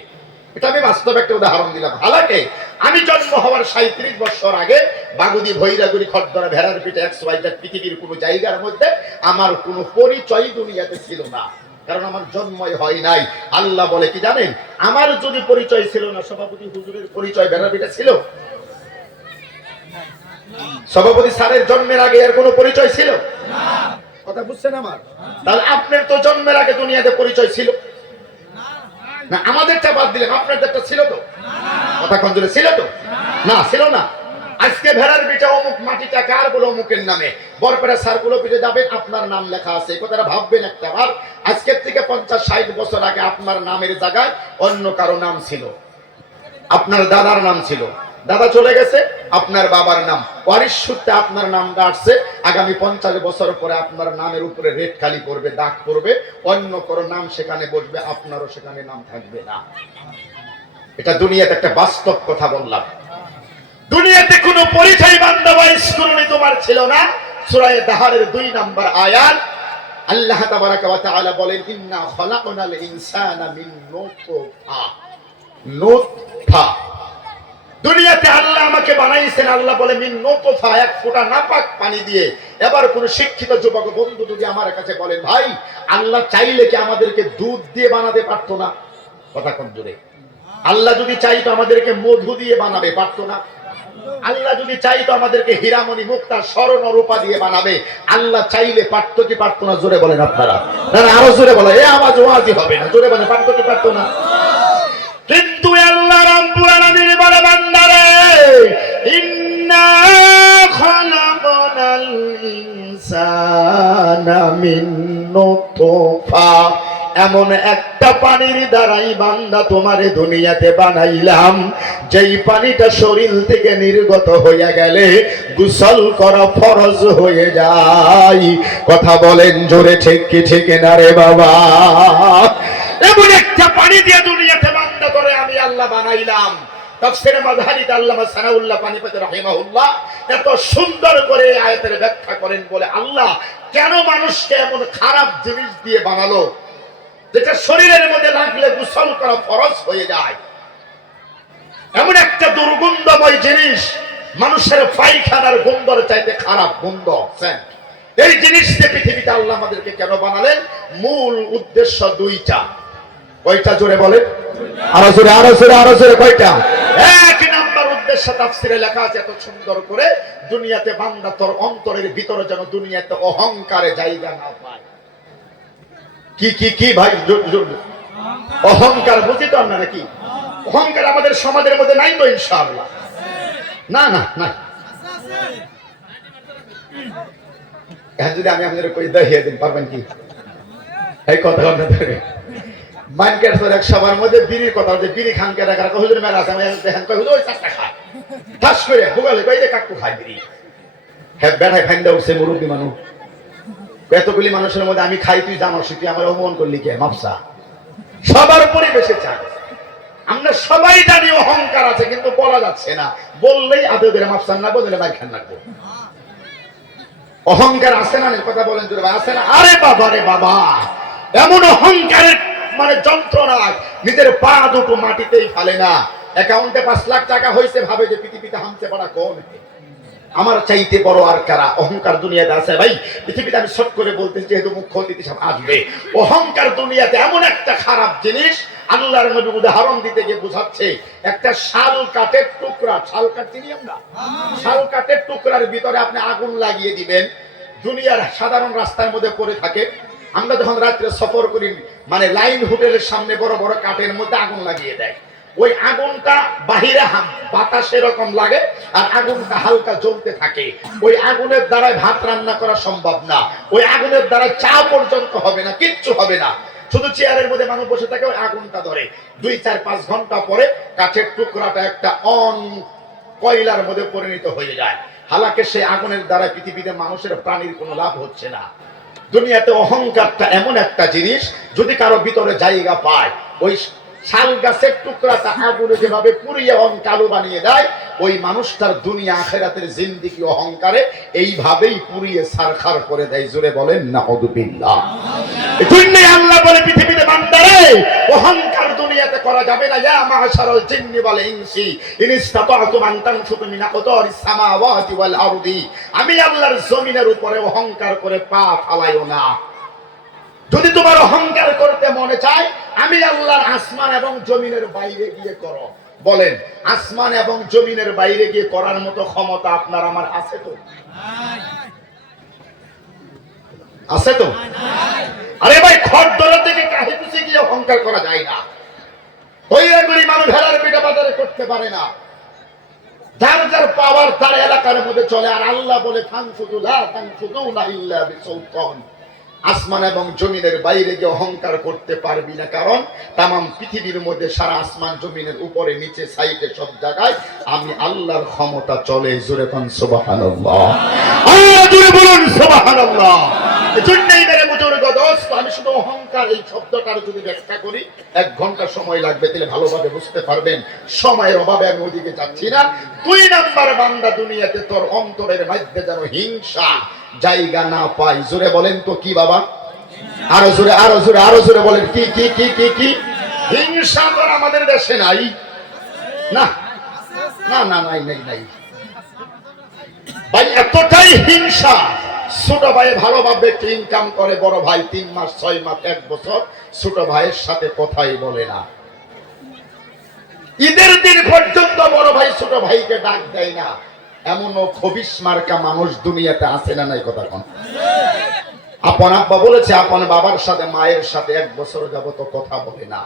এটা আমি বাস্তব একটা উদাহরণ দিলাম। হালাকে আমি জন্ম হওয়ার 37 বছর আগে বাগুদি, ভৈরাগুড়ি, খড়দরা, ভেড়ার পিঠে, XYZ পৃথিবীর কোনো জায়গার মধ্যে আমার কোনো পরিচয় দুনিয়াতে ছিল না, কারণ আমার জন্মই হয় নাই। আল্লাহ বলে কি জানেন, আমার যদি পরিচয় ছিল না, সভাপতি হুজুরের পরিচয় ভেড়ার পিঠে ছিল? সভাপতি স্যারের জন্মের আগে এর কোনো পরিচয় ছিল না? কথা বুঝছেন আমার? তাহলে আপনার তো জন্মের আগে দুনিয়াতে পরিচয় ছিল না। আমাদেরটা বাদ দিলেন, আপনাদেরটা ছিল তো? কথা কোন জোরে ছিল তো? না, ছিল না। আজকে ভেড়ার পিঠে অমুক মাটিটা কার বলে অমুকের নামে, বরপেটা সার্কুলো পিঠে যাবেন, আপনার নাম লেখা আছে। কথাটা ভাববেন একটা বার। আজকের থেকে 50-60 বছর আগে আপনার নামের জায়গায় অন্য কারো নাম ছিল। আপনার দাদার নাম ছিল, দাদা চলে গেছে, আপনার বাবার নাম ওয়ারিশ সূত্রে আপনার নামটা আসছে। আগামী 50 বছর পরে আপনার নামের উপরে রেট খালি করবে, দাগ পড়বে, অন্য কারো নাম সেখানে বসবে, আপনারও সেখানে নাম থাকবে না। এটা দুনিয়াতে একটা বাস্তব কথা বললাম। দুনিয়াতে কোনো পরিচয় বান্দা ওয়াইস কুরুনি তোমার ছিল না। সূরা দাহরের 2 নম্বর আয়াত আল্লাহ তাবারাকা ওয়া তাআলা বলেন, ইন্না খলাকনাল ইনসানা মিন নুতফা। নুতফা, দুনিয়াতে আল্লাহ আমাকে বানাইছেন, আল্লাহ বলে মিন নুতফা, এক ফোঁটা নাপাক পানি দিয়ে। এবার কোন শিক্ষিত যুবক বন্ধু যদি আমার কাছে বলেন, ভাই আল্লাহ চাইলে কি আমাদেরকে দুধ দিয়ে বানাতে পারতো না? কথা কোন জোরে? আল্লাহ যদি চাইতো আমাদেরকে মধু দিয়ে বানাবে, পারতো না? আল্লাহ যদি চাইতো আমাদেরকে হীরামণি, মুক্তা, স্বর্ণ, রূপা দিয়ে বানাবে, আল্লাহ চাইলে পারতো কি পারতো না? জোরে বলেন আপনারা। না না, আরো জোরে বলেন, এই আওয়াজ ওয়াজি হবে না। জোরে বলেন, পারতো কি পারতো না? কিন্তু আল্লাহ রাব্বুল আলামিন বলে, বান্দারে ইন্না খালাকনাল ইনসানা মিন নুতফা, এমন একটা পানির দ্বারাই বান্দা তোমারে দুনিয়াতে বানাইলাম, যেই পানিটা শরীর থেকে নির্গত হয়ে গেলে গোসল করা ফরজ হয়ে যায়। কথা বলেন জোরে, ঠিক কি ঠিক না রে বাবা? এমন একটা পানি দিয়ে দুনিয়াতে বান্দা করে আমি আল্লাহ বানাইলাম, তাফসীরে মাযহারিতে আল্লামা সানাউল্লাহ পানিপতি রাহিমাহুল্লাহ এত সুন্দর করে এই আয়াতের ব্যাখ্যা করেন বলে আল্লাহ কেন মানুষকে এমন খারাপ জিনিস দিয়ে বানালো যেটা শরীরের মধ্যে লাগলে গোসল করা ফরজ হয়ে যায়, এমন একটা দুর্গন্ধময় জিনিস মানুষের পায়খানার গন্ধর চাইতে খারাপ গন্ধ সেন্ট। এই জিনিসটা পৃথিবীতে আল্লাহ আমাদেরকে কেন বানালেন? মূল উদ্দেশ্য দুইটা। কয়টা জোরে বলেন? আরো জোরে, আরো জোরে, আরো জোরে। কয়টা? এক নাম্বার উদ্দেশ্য তাফসীরে লেখা আছে এত সুন্দর করে, দুনিয়াতে বান্দা তোর অন্তরের ভিতরে যেন দুনিয়াতে অহংকারে জায়গা না পায়। কি কি কি ভাই? অহংকার বুঝি তো আমরা নাকি? অহংকার আমাদের সমাজের মধ্যে নাই তো ইনশাআল্লাহ? না না না। এখন যদি আমি আপনাদের কই দেখিয়ে দিন পারবেন কি? এই কথা বলতে পারবে? মাইনকের তোর এক সবার মধ্যে বিড়ির কথা বলতে, বিড়ি খানকে রাখা হুজুর মেলা আছে, আমি দেখেন কই হুজুর ওই চারটা খায় ঠাস করে ভুগালে কই যে কাকু খায় বিড়ি। হ্যাঁ বেড়ায় ফাইন দেওয়া উঠছে মুরব্বী মানুষ। এতগুলি মানুষের মধ্যে আমি খাই, তুই জানাস, তুই আমার অপমান করলি কে? মাপসা সবার পরিবেশে চান। আমরা সবাই জানি অহংকার আছে, কিন্তু বলা যাচ্ছে না। বললেই আদরের মাপসান না, বললে ভাই খান লাগবে। অহংকার আছে না? কথা বলেন জোরে ভাই, আছে না? আরে বাবা রে বাবা, এমন অহংকারের মানে যন্ত্রণায় নিজের পা দুটো মাটিতেই ফেলে না। অ্যাকাউন্টে 5 লাখ টাকা হয়েছে, ভাবে যে পৃথিবীতে হামছে পড়া কোন, আমার চাইতে বড় আর কারা? অহংকার দুনিয়াতে আছে ভাই। পৃথিবীতে আমি শর্ট করে বলতেছি, যেহেতু মুখ্য অতিথি সব আসবে। অহংকার দুনিয়াতে এমন একটা খারাপ জিনিস, আল্লাহর নবী উদাহরণ দিতে গিয়ে বুঝাচ্ছে, একটা শাল কাঠের টুকরা, শাল কাঠ চিনি আমরা, শাল কাঠের টুকরার ভিতরে আপনি আগুন লাগিয়ে দিবেন, দুনিয়ার সাধারণ রাস্তার মধ্যে পড়ে থাকে। আমরা যখন রাত্রে সফর করি, মানে লাইন হোটেলের সামনে বড় বড় কাঠের মধ্যে আগুন লাগিয়ে দেয়, ওই আগুনটা বাহিরে বাতাসে এরকম লাগে আর আগুনটা হালকা জ্বলতে থাকে। ওই আগুনের দ্বারা ভাত রান্না করা সম্ভব না, ওই আগুনের দ্বারা চা পর্যন্ত হবে না, কিচ্ছু হবে না। শুধু চেয়ারের মধ্যে মানুষ বসে থাকে, ওই আগুনটা ধরে 2-4-5 ঘন্টা পরে কাঠের টুকরাটা একটা কয়লার মধ্যে পরিণত হয়ে যায়। হালাকে সেই আগুনের দ্বারা পৃথিবীতে মানুষের প্রাণীর কোনো লাভ হচ্ছে না। দুনিয়াতে অহংকারটা এমন একটা জিনিস, যদি কারো ভিতরে জায়গা পায়, ওই শাল গাছের টুকরাটা আগুনে যেভাবে পুড়িয়ে কালো বানিয়ে দেয়, ওই মানুষটার দুনিয়া আখিরাতের জিন্দেগি অহংকারে এইভাবেই পুড়িয়ে সারখার করে দেয়। জোরে বলেন নাউযুবিল্লাহ। এজন্যই আল্লাহ বলে পৃথিবীতে বান্দারে অহংকার দুনিয়াতে করা যাবে না। ইয়া মাশারাল জিন্নি ওয়াল ইনসি ইন ইসতাতাতুম আন তানফুযু মিন আকতারিস সামাওয়াতি ওয়াল আরদি। আমি আল্লাহর জমিনের উপরে অহংকার করে পা ফালাইও না। যদি তোমার অহংকার করতে মনে চায়, আমি আল্লাহর আসমান এবং জমিনের বাইরে গিয়ে করো। বলেন, আসমান এবং জমিনের বাইরে গিয়ে করার মতো ক্ষমতা আপনার আমার আছে তো? আছে তো? আরে ভাই, খড়দরা থেকে কাহিপুষে গিয়ে অহংকার করা যায় না। ওইগুলি মানুষ ভেড়ার পিঠা বাজারে করতে পারে না। যার যার পাওয়ার তার এলাকার মধ্যে চলে। আর আল্লাহ বলে ফানফুযু লা তানফুযুনা ইল্লা বিসুলতান। আসমান এবং জমিনের বাইরে গিয়ে অহংকার করতে পারবি না, কারণ তামাম পৃথিবীর মধ্যে সারা আসমান জমিনের উপরে নিচে সাইডে সব জায়গায় আমি আল্লাহর ক্ষমতা চলে। জোরে কোন সুবহানাল্লাহ, আল্লাহ জোরে বলুন সুবহানাল্লাহ। এজন্যই মেরে বুজুর্গ দোস্ত, আমি শুধু অহংকার এই শব্দটার যদি ব্যাখ্যা করি 1 ঘন্টা সময় লাগবে, তাহলে ভালোভাবে বুঝতে পারবেন। সময়ের অভাবে আমি ওদিকে যাচ্ছি না। 2 নাম্বার বান্দা, দুনিয়াতে তোর অন্তরের মধ্যে যেন হিংসা জায়গা না পাই। জোরে বলেন তো কি বাবা? আরো জোরে, আরো জোরে, আরো জোরে বলেন। কি কি কি কি কি? হিংসা তো আমাদের দেশে নাই না, না না, নাই নাই নাই ভাই। এতটাই হিংসা, ছোট ভাই ভালোভাবে ইনকাম করে, বড় ভাই 3 মাস 6 মাস 1 বছর ছোট ভাইয়ের সাথে কথাই বলে না। ঈদের দিন পর্যন্ত বড় ভাই ছোট ভাইকে ডাক দেয় না। এমনও খবিশ মার্কা মানুষ দুনিয়াতে আছে না নাই? কথা কোন? আপন আব্বা বলেছে আপন বাবার সাথে মায়ের সাথে 1 বছর যাবত কথা বলে না।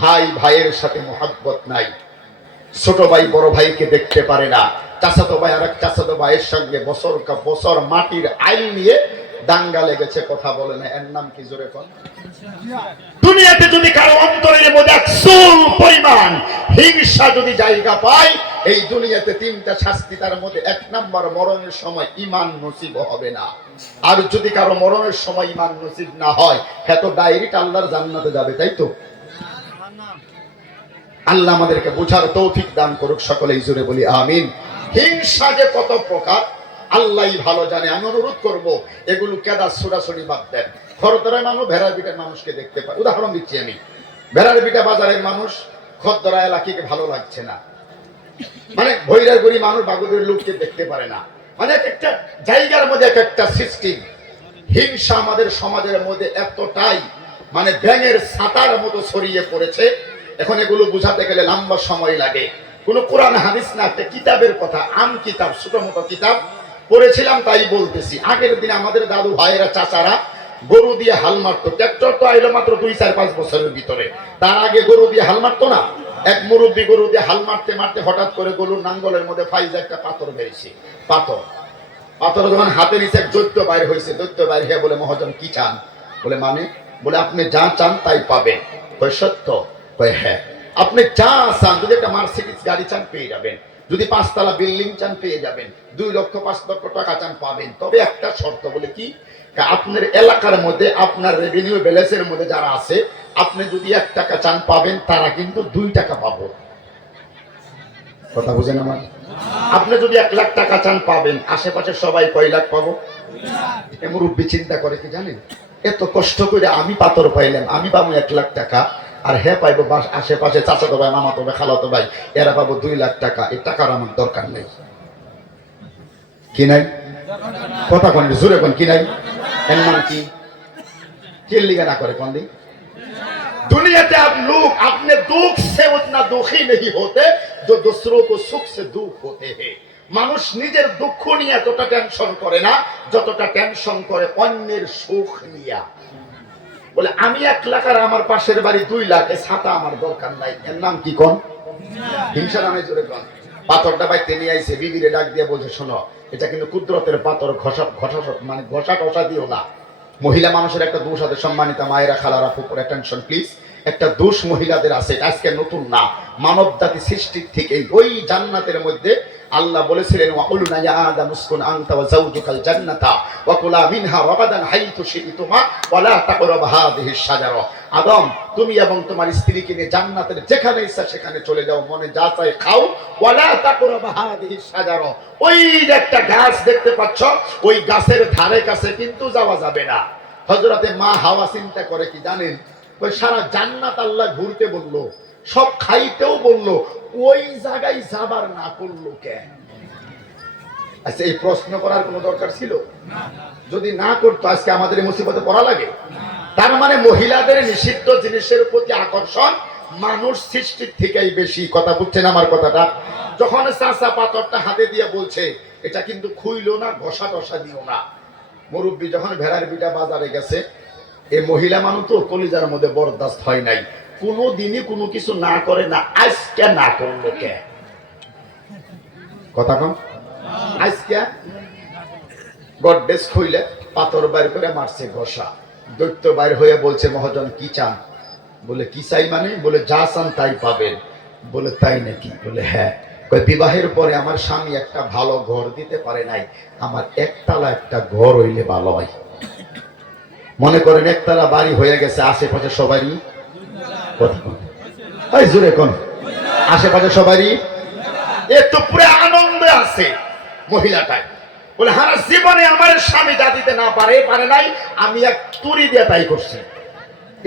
ভাই ভাইয়ের সাথে মোহাব্বত নাই। ছোট ভাই বড় ভাইকে দেখতে পারে না। চাচাতো ভাই আর এক চাচাতো ভাইয়ের সঙ্গে বছর বছর মাটির আইল নিয়ে দাঙ্গা লেগেছে, কথা বলে না। এর নাম কি? জোরে কোন? দুনিয়াতে যদি কারো অন্তরের মধ্যে 100 পরিমাণ হিংসা যদি জায়গা পায়, এই দুনিয়াতে 3টা শাস্তি তার মধ্যে। 1 নাম্বার, মরণের সময় ঈমান নসিব হবে না। আর যদি কারো মরণের সময় ঈমান নসিব না হয়, সে তো ডাইরেক্ট আল্লাহর জান্নাতে যাবে, তাই তো? আল্লাহ আমাদেরকে বোঝার তৌফিক দান করুক, সকলেই জোরে বলি আমিন। হিংসা যে কত প্রকার আল্লাহই ভালো জানে। আমি অনুরোধ করব এগুলো কেদা ছোড়াছড়ি বাদ দেন। খরদরায় মানুষ ভেড়ার বিটার মানুষকে দেখতে পায়, উদাহরণ দিচ্ছি আমি। ভেড়ার বিটা বাজারের মানুষ খদ্দরা এলাকাকে ভালো লাগছে না, মানে ভৈরার গুড়ি মানুষ বাগুদের লোককে দেখতে পারে না, মানে এক একটা জায়গার মধ্যে এক একটা সিস্টেম। হিংসা আমাদের সমাজের মধ্যে এতটাই মানে ব্যাঙের ছাতার মতো ছড়িয়ে পড়েছে, এখন এগুলো বুঝাতে গেলে লম্বা সময় লাগে। কোন কোরআন হাদিস না, একটা কিতাবের কথা, আম কিতাব, ছোট মোটো কিতাব পড়েছিলাম তাই বলতেছি। আগের দিনে আমাদের দাদু ভাইয়েরা চাচারা গরু দিয়ে হাল মারতো। ট্রাক্টর তো আইলো মাত্র 2-4-5 বছরের ভিতরে, তার আগে গরু দিয়ে হাল মারতো না। এক মুরব্বী গরু দিয়ে হাল মারতে মারতে হঠাৎ করে গরুর নাঙ্গলের মধ্যে ফাইজে একটা পাথর বেরিয়েছে। পাথর যখন হাতে নিচে এক দৈত্য বাইর হয়েছে, দৈত্য বাইর হয়ে বলে, মহাজন কি চান? বলে মানে? বলে আপনি যা চান তাই পাবেন। কয় সত্য? কয় হ্যাঁ। আপনি যা চান, যদি একটা মার্সিডিজ গাড়ি চান পেয়ে যাবেন, যদি 5 তলা বিল্ডিং চান পেয়ে যাবেন, 2 লক্ষ 5 লক্ষ টাকা চান পাবেন, তবে একটা শর্ত। বলে কি? আপনার এলাকার মধ্যে আপনার রেভিনিউ ব্যালেন্সের মধ্যে যারা আছে, আপনি যদি 1 টাকা চান পাবেন, তারা কিন্তু 2 টাকা পাবো। কথা বুঝেন আমার? আপনি যদি 1 লাখ টাকা চান পাবেন, আশেপাশে সবাই কয় লাখ পাবো? মুরব্বী চিন্তা করে কি জানেন, এত কষ্ট করে আমি পাথর পাইলাম, আমি পাবো 1 লাখ টাকা, আর হ্যাঁ পাইবো আশেপাশে চাচাতো ভাই, মামাতো ভাই, খালাতো ভাই, এরা পাবো 2 লাখ টাকা। এই টাকার আমার দরকার নেই। কি নাই? কথা কোন জোরে কোন কি নাই? এর নাম কি? চিল্লিগা না করে কোন দিন दुनियाते आप लोग अपने दुख से उतना दुखी नहीं होते जो दूसरों को सुख से दुख होते हैं। মানুষ নিজের দুঃখ নিয়ে এতটা টেনশন করে না যতটা টেনশন করে অন্যের সুখ নিয়ে। বলে আমি 1 লাখ আর আমার পাশের বাড়ি 2 লাখ, এ ছাতা আমার দরকার নাই। এর নাম কি কোন? হিংসা নামে জোরে কোন। পাথরটা বাইতে নিয়ে আইছে, বিবিরে ডাক দিয়ে বলছে, শোনো এটা কিন্তু কুদরতের পাথর, মানে ঘষা টসা দিও না। মহিলা মানুষের একটা দোষ আছে, সম্মানিত মায়েরা, খালারা, ফুপুরা, টেনশন প্লিজ। একটা দোষ মহিলাদের আছে, আজকে নতুন না, মানব জাতি সৃষ্টির থেকে ওই জান্নাতের মধ্যে আল্লাহ বলেছিলেন, ওয়াকুলনা ইয়া আদাম উসকুন আনতা ওয়া যাওজুকাল জান্নাতা ওয়া কুলা মিনহা রাগাদান হাইতু শি'তুমা ওয়া লা তাকরাবা হাযিহিশ শাজারা। আদম, তুমি এবং তোমার স্ত্রীকে নিয়ে জান্নাতের যেখানে ইচ্ছা সেখানে চলে যাও, মনে যা চাই খাও। ওয়া লা তাকরাবা হাযিহিশ শাজারা, ওই যে একটা গাছ দেখতে পাচ্ছ, ওই গাছের ধারে কাছে কিন্তু যাওয়া যাবে না। হযরতে মা হাওয়া চিন্তা করে কি জানেন, ওই সারা জান্নাত আল্লাহ ঘুরতে বললো, সব খাইতেও বললো, ওই জায়গায় যাবার না করলো কেন? আচ্ছা, এই প্রশ্ন করার কোনো দরকার ছিল? যদি না করতো আজকে আমাদের এই মুসিবতে পড়া লাগে? তার মানে মহিলাদের নিষিদ্ধ জিনিসের প্রতি আকর্ষণ মানুষ সৃষ্টির থেকেই বেশি। কথা বুঝছেন আমার কথাটা? যখন চাচা পাথরটা হাতে দিয়ে বলছে, এটা কিন্তু খুইলো না, ঘষা টসা দিও না। মুরব্বী যখন ভেড়ার বিটা বাজারে গেছে, এই মহিলা মানুষ তো কলিজার মধ্যে বরদাস্ত হয় নাই, কোনো দিনই কোনো কিছু না করে না, আজকে না করলো কে? কথা কম। আজকে গডডেস খুইলে পাথর বাইর করে মারছে ঘষা। দৈত্য বাইর হয়ে বলছে, মহাজন কি চান? বলে কি চাই মানে? বলে যা চান তাই পাবেন। বলে তাই নাকি? বলে হ্যাঁ। কই বিবাহের পরে আমার স্বামী একটা ভালো ঘর দিতে পারে নাই, আমার একতলা একটা ঘর হইলে ভালো হয়। মনে করেন একতলা বাড়ি হয়ে গেছে, আশেপাশে সবারই জোরে কোন, আশেপাশে সবারই একটু পুরো আনন্দে আছে মহিলাটাই। বলে হারা জীবনে আমার স্বামী যা দিতে না পারে নাই, আমি এক তুরি দিয়ে তাই করছি।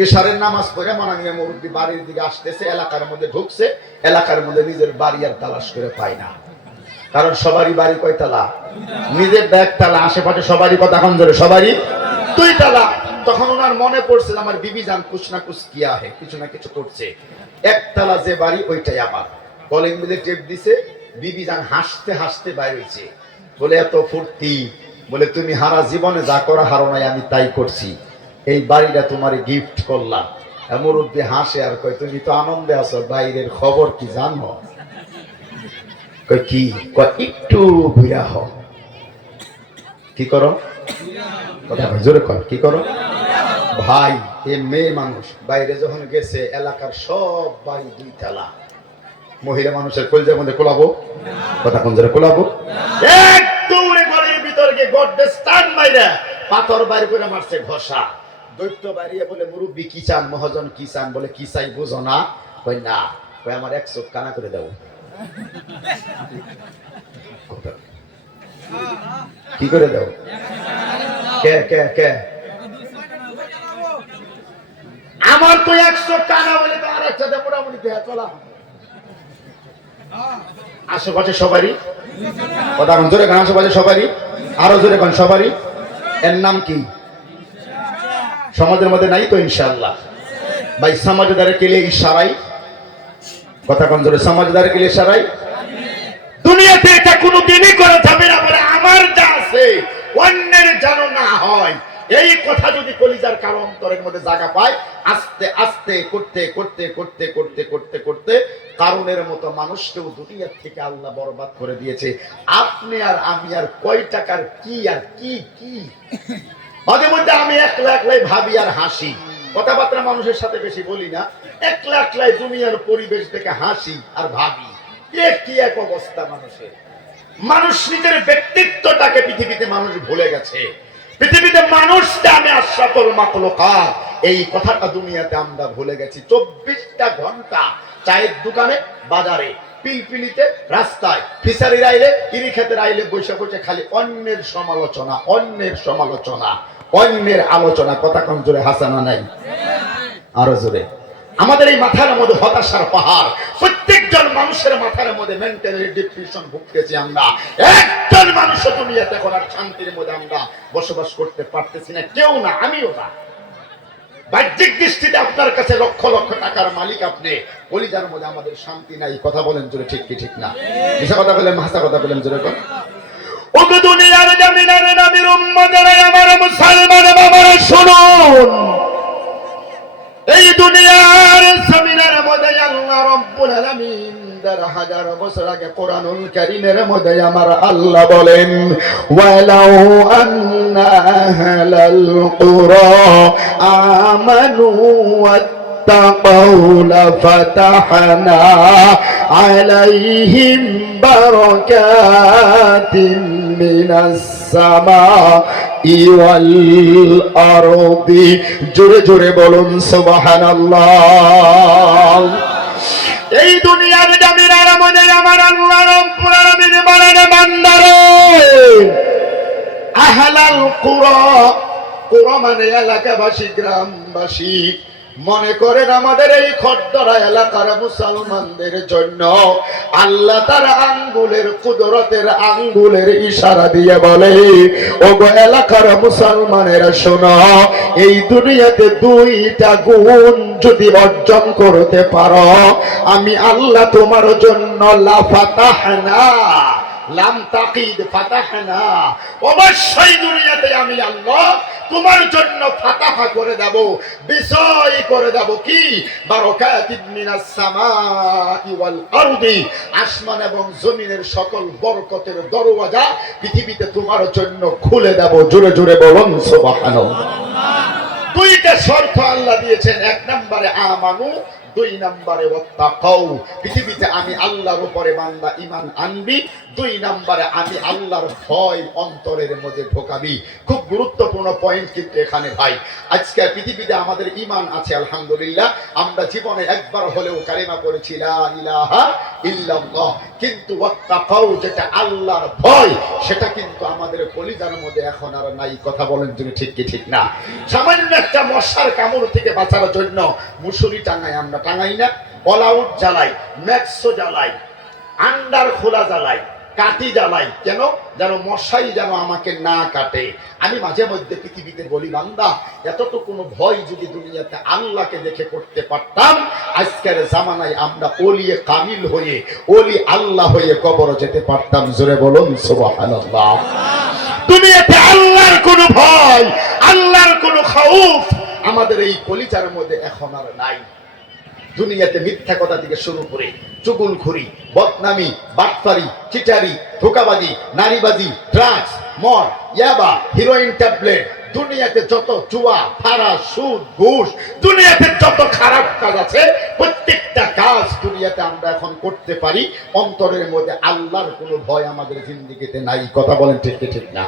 এশারের নামাজ পড়ে মনামিয়া মুরব্বী বাড়ির দিকে আসতেছে, এলাকার মধ্যে ঢুকছে, এলাকার মধ্যে নিজের বাড়ি আর তালাশ করে পায় না, কারণ সবারই বাড়ি কয় তালা? নিজের 1 তালা, আশেপাশে সবারই, কথা কম জোরে, সবারই 2 তালা। তখন ওনার মনে পড়ছে, আমার বিবি জান কুছ না কুছ কিয়া হে, কিছু না কিছু করছে, 1 তালা যে বাড়ি ওইটাই আমার। কলিং বেলে টেপ দিছে, বিবি জান হাসতে হাসতে বাইরে হয়েছে। বলে এত ফুর্তি, বলে তুমি হারা জীবনে যা করা হারো নাই, আমি তাই করছি, এই বাড়িটা তোমার গিফট করলাম। মুরব্বী হাসে আর কয়, তুমি তো আনন্দে আছো, বাইরের খবর কি জানো? কয় কি? কয় একটু ঘুরা হও। কি করো? কথা জোরে কর, কি করো? ভাই, এ মেয়ে মানুষ বাইরে যখন গেছে, এলাকার সব বাড়ি 2 তালা। মহিলা মানুষের কলজের মধ্যে কোলাবো? কথা কোন জোরে কোলাবো? এক দৌড়ে ঘরের ভিতর গিয়ে গড্ডে স্টান মাইরা পাথর বাইরে করে মারছে ঘষা। দৈত্য বাড়িয়ে বলে, মুরব্বী কি চান? মহাজন কি চান? বলে কি চাই বুঝো না? কই না, কয় আমার এক চোখ কানা করে দাও। কি করে দাও? কে কে কে? আমার তো এক চোখ কানা বলে তো আর একটা মোটামুটি দেয়া চলা। আশেপাশে সবারই কথা কোন জোরে, আশেপাশে সবারই, আরো জোরে কোন সবারই। এর নাম কি? সমাজের মধ্যে নাই তো ইনশাআল্লাহ ভাই। সমাজদার কেলে ইশারাই, কথা কোন জোরে, সমাজদার কেলে ইশারাই। দুনিয়াতে এটা কোনো দিনই করা যাবে না বলে আমার যা আছে অন্যের যেন না হয়, এই কথা যদি কলিজার কারো অন্তরের মধ্যে জায়গা পায়, আস্তে আস্তে করতে করতে করতে করতে করতে করতে কারণের মতো মানুষকেও দুনিয়ার থেকে আল্লাহ বরবাদ করে দিয়েছে। আপনি আর আমি আর কয় টাকার কি আর কি কি মাঝে মধ্যে আমি একলা একলাই ভাবি আর হাসি, কথাবার্তা মানুষের সাথে বেশি বলি না, একলা একলাই দুনিয়ার পরিবেশ থেকে হাসি আর ভাবি, এ কি এক অবস্থা মানুষের। মানুষ নিজের ব্যক্তিত্বটাকে পৃথিবীতে মানুষ ভুলে গেছে। পৃথিবীতে মানুষটা আমি আশরাফুল মাখলুকাত, এই কথাটা দুনিয়াতে আমরা ভুলে গেছি। 24টা ঘন্টা চায়ের দোকানে, বাজারে, পিলপিলিতে, রাস্তায়, ফিশারির আইলে, ইরি ক্ষেতের আইলে বসে বসে খালি অন্যের সমালোচনা, অন্যের সমালোচনা, অন্যের আলোচনা। কথা কম জোরে হাসানা নাই, আরো জোরে। আমাদের এই মাথার মধ্যে হতাশার পাহাড়, প্রত্যেকজন মানুষের মাথার মধ্যে মেন্টালি ডিপ্রেশন ভুগতেছি আমরা। একজন মানুষ দুনিয়াতে এখন আর শান্তির মধ্যে আমরা বসবাস করতে পারতেছি না, কেউ না, আমিও না। বাহ্যিক দৃষ্টিতে আপনার কাছে লক্ষ লক্ষ টাকার মালিক আপনি, কলিজার মধ্যে আমাদের শান্তি নাই। কথা বলেন জোরে, ঠিক কি ঠিক না? মিছা কথা বলেন, হাসা কথা বলেন জোরে কোন। ওগো দুনিয়ার জমিনের নবীর উম্মতেরা, আমার মুসলমান বাবারা শুনুন, এই দুনিয়ার জমিনের মধ্যে আল্লাহ রাব্বুল আলামিন ১০০০ বছর আগে কোরআনুল কারীমের মধ্যে আমার আল্লাহ বলেন, ওয়ালাউ আন্না আহলাল কুরা আমানু ওয়াত্তাকাউ লাফাতাহনা আলাইহিম বারাকাতিন মিনাস সামাই ওয়াল আরদি। জোরে জোরে বলুন সুবহানাল্লাহ। এই দুনিয়ার জমিনের মধ্যে আমার আল্লাহ রাব্বুল আলামিন বলেন, বান্দারে, আহলাল কুরা, কুরা মানে এলাকাবাসী, গ্রামবাসী, মনে করেন আমাদের এই খদ্দরা এলাকার মুসলমানদের জন্য আল্লাহ তার আঙ্গুলের কুদরতের আঙ্গুলের ইশারা দিয়ে বলে, ওগো এলাকার মুসলমানেরা শোনো, এই দুনিয়াতে 2টা গুণ যদি অর্জন করতে পারো, আমি আল্লাহ তোমার জন্য লাফাতাহনা, লাম তাকিদ ফাতাহনা, অবশ্যই দুনিয়াতে আমি আল্লাহ তোমার জন্য ফাতাহা করে দেব, বিজয় করে দেব। কি? বারাকাতিন মিনাস সামাই ওয়াল আরদি, আসমান এবং জমিনের সকল বরকতের দরওয়াজা পৃথিবীতে তোমার জন্য খুলে দেব। জোরে জোরে বলুন সুবহানাল্লাহ। 2টা শর্ত আল্লাহ দিয়েছেন, 1 নম্বরে আমানু, 2 নম্বরে ওয়াত্তাকাউ। পৃথিবীতে আমি আল্লাহর উপরে বান্দা ঈমান আনবি, 2 নম্বরে আমি আল্লাহর ভয় অন্তরের মধ্যে ঢোকাবি। খুব গুরুত্বপূর্ণ পয়েন্ট কিন্তু এখানে ভাই। আজকে পৃথিবীতে আমাদের ঈমান আছে আলহামদুলিল্লাহ, আমরা জীবনে একবার হলেও কালিমা পড়েছি লা ইলাহা ইল্লাল্লাহ, কিন্তু ওয়াত্তাকাউ যেটা আল্লাহর ভয়, সেটা কিন্তু আমাদের কলিজার মধ্যে এখন আর নাই। কথা বলেন তুমি, ঠিক কি ঠিক না? সামান্য একটা মশার কামড় থেকে বাঁচার জন্য মুসুরি টাঙাই, আমরা টাঙাই না? অল আউট জ্বালাই, ম্যাক্সো জ্বালাই, আন্ডার খোলা জ্বালাই, কাটি জ্বালাই, কেন? যেন মশাই যেন আমাকে না কাটে। আমি মাঝে মধ্যে পৃথিবীতে বলি, বান্দা, এতটুকু ভয় যদি দুনিয়াতে আল্লাহকে দেখে করতে পারতাম, আজকের জামানায় আমরা ওলিয়ে কামিল হয়ে, ওলি আল্লাহ হয়ে কবরে যেতে পারতাম। জোরে বলুন সুবহানাল্লাহ। দুনিয়াতে আল্লাহর কোনো ভয়, আল্লাহর কোনো খাউফ আমাদের এই কলিজার মধ্যে এখন আর নাই। দুনিয়াতে মিথ্যা কথা থেকে শুরু করে চুগলখড়ি, বদনামি, বাটপারি, চিটারি, ধোঁকাবাজি, নারীবাজি, ড্রাগস, মদ, ইয়াবা, হিরোইন ট্যাবলেট, দুনিয়াতে যত জুয়া, ফারা, সুদ, ঘুষ, দুনিয়াতে যত খারাপ কাজ আছে, প্রত্যেকটা কাজ দুনিয়াতে আমরা এখন করতে পারি, অন্তরের মধ্যে আল্লাহর কোনো ভয় আমাদের জিন্দেগিতে নাই। কথা বলেন ঠিক কি ঠিক না?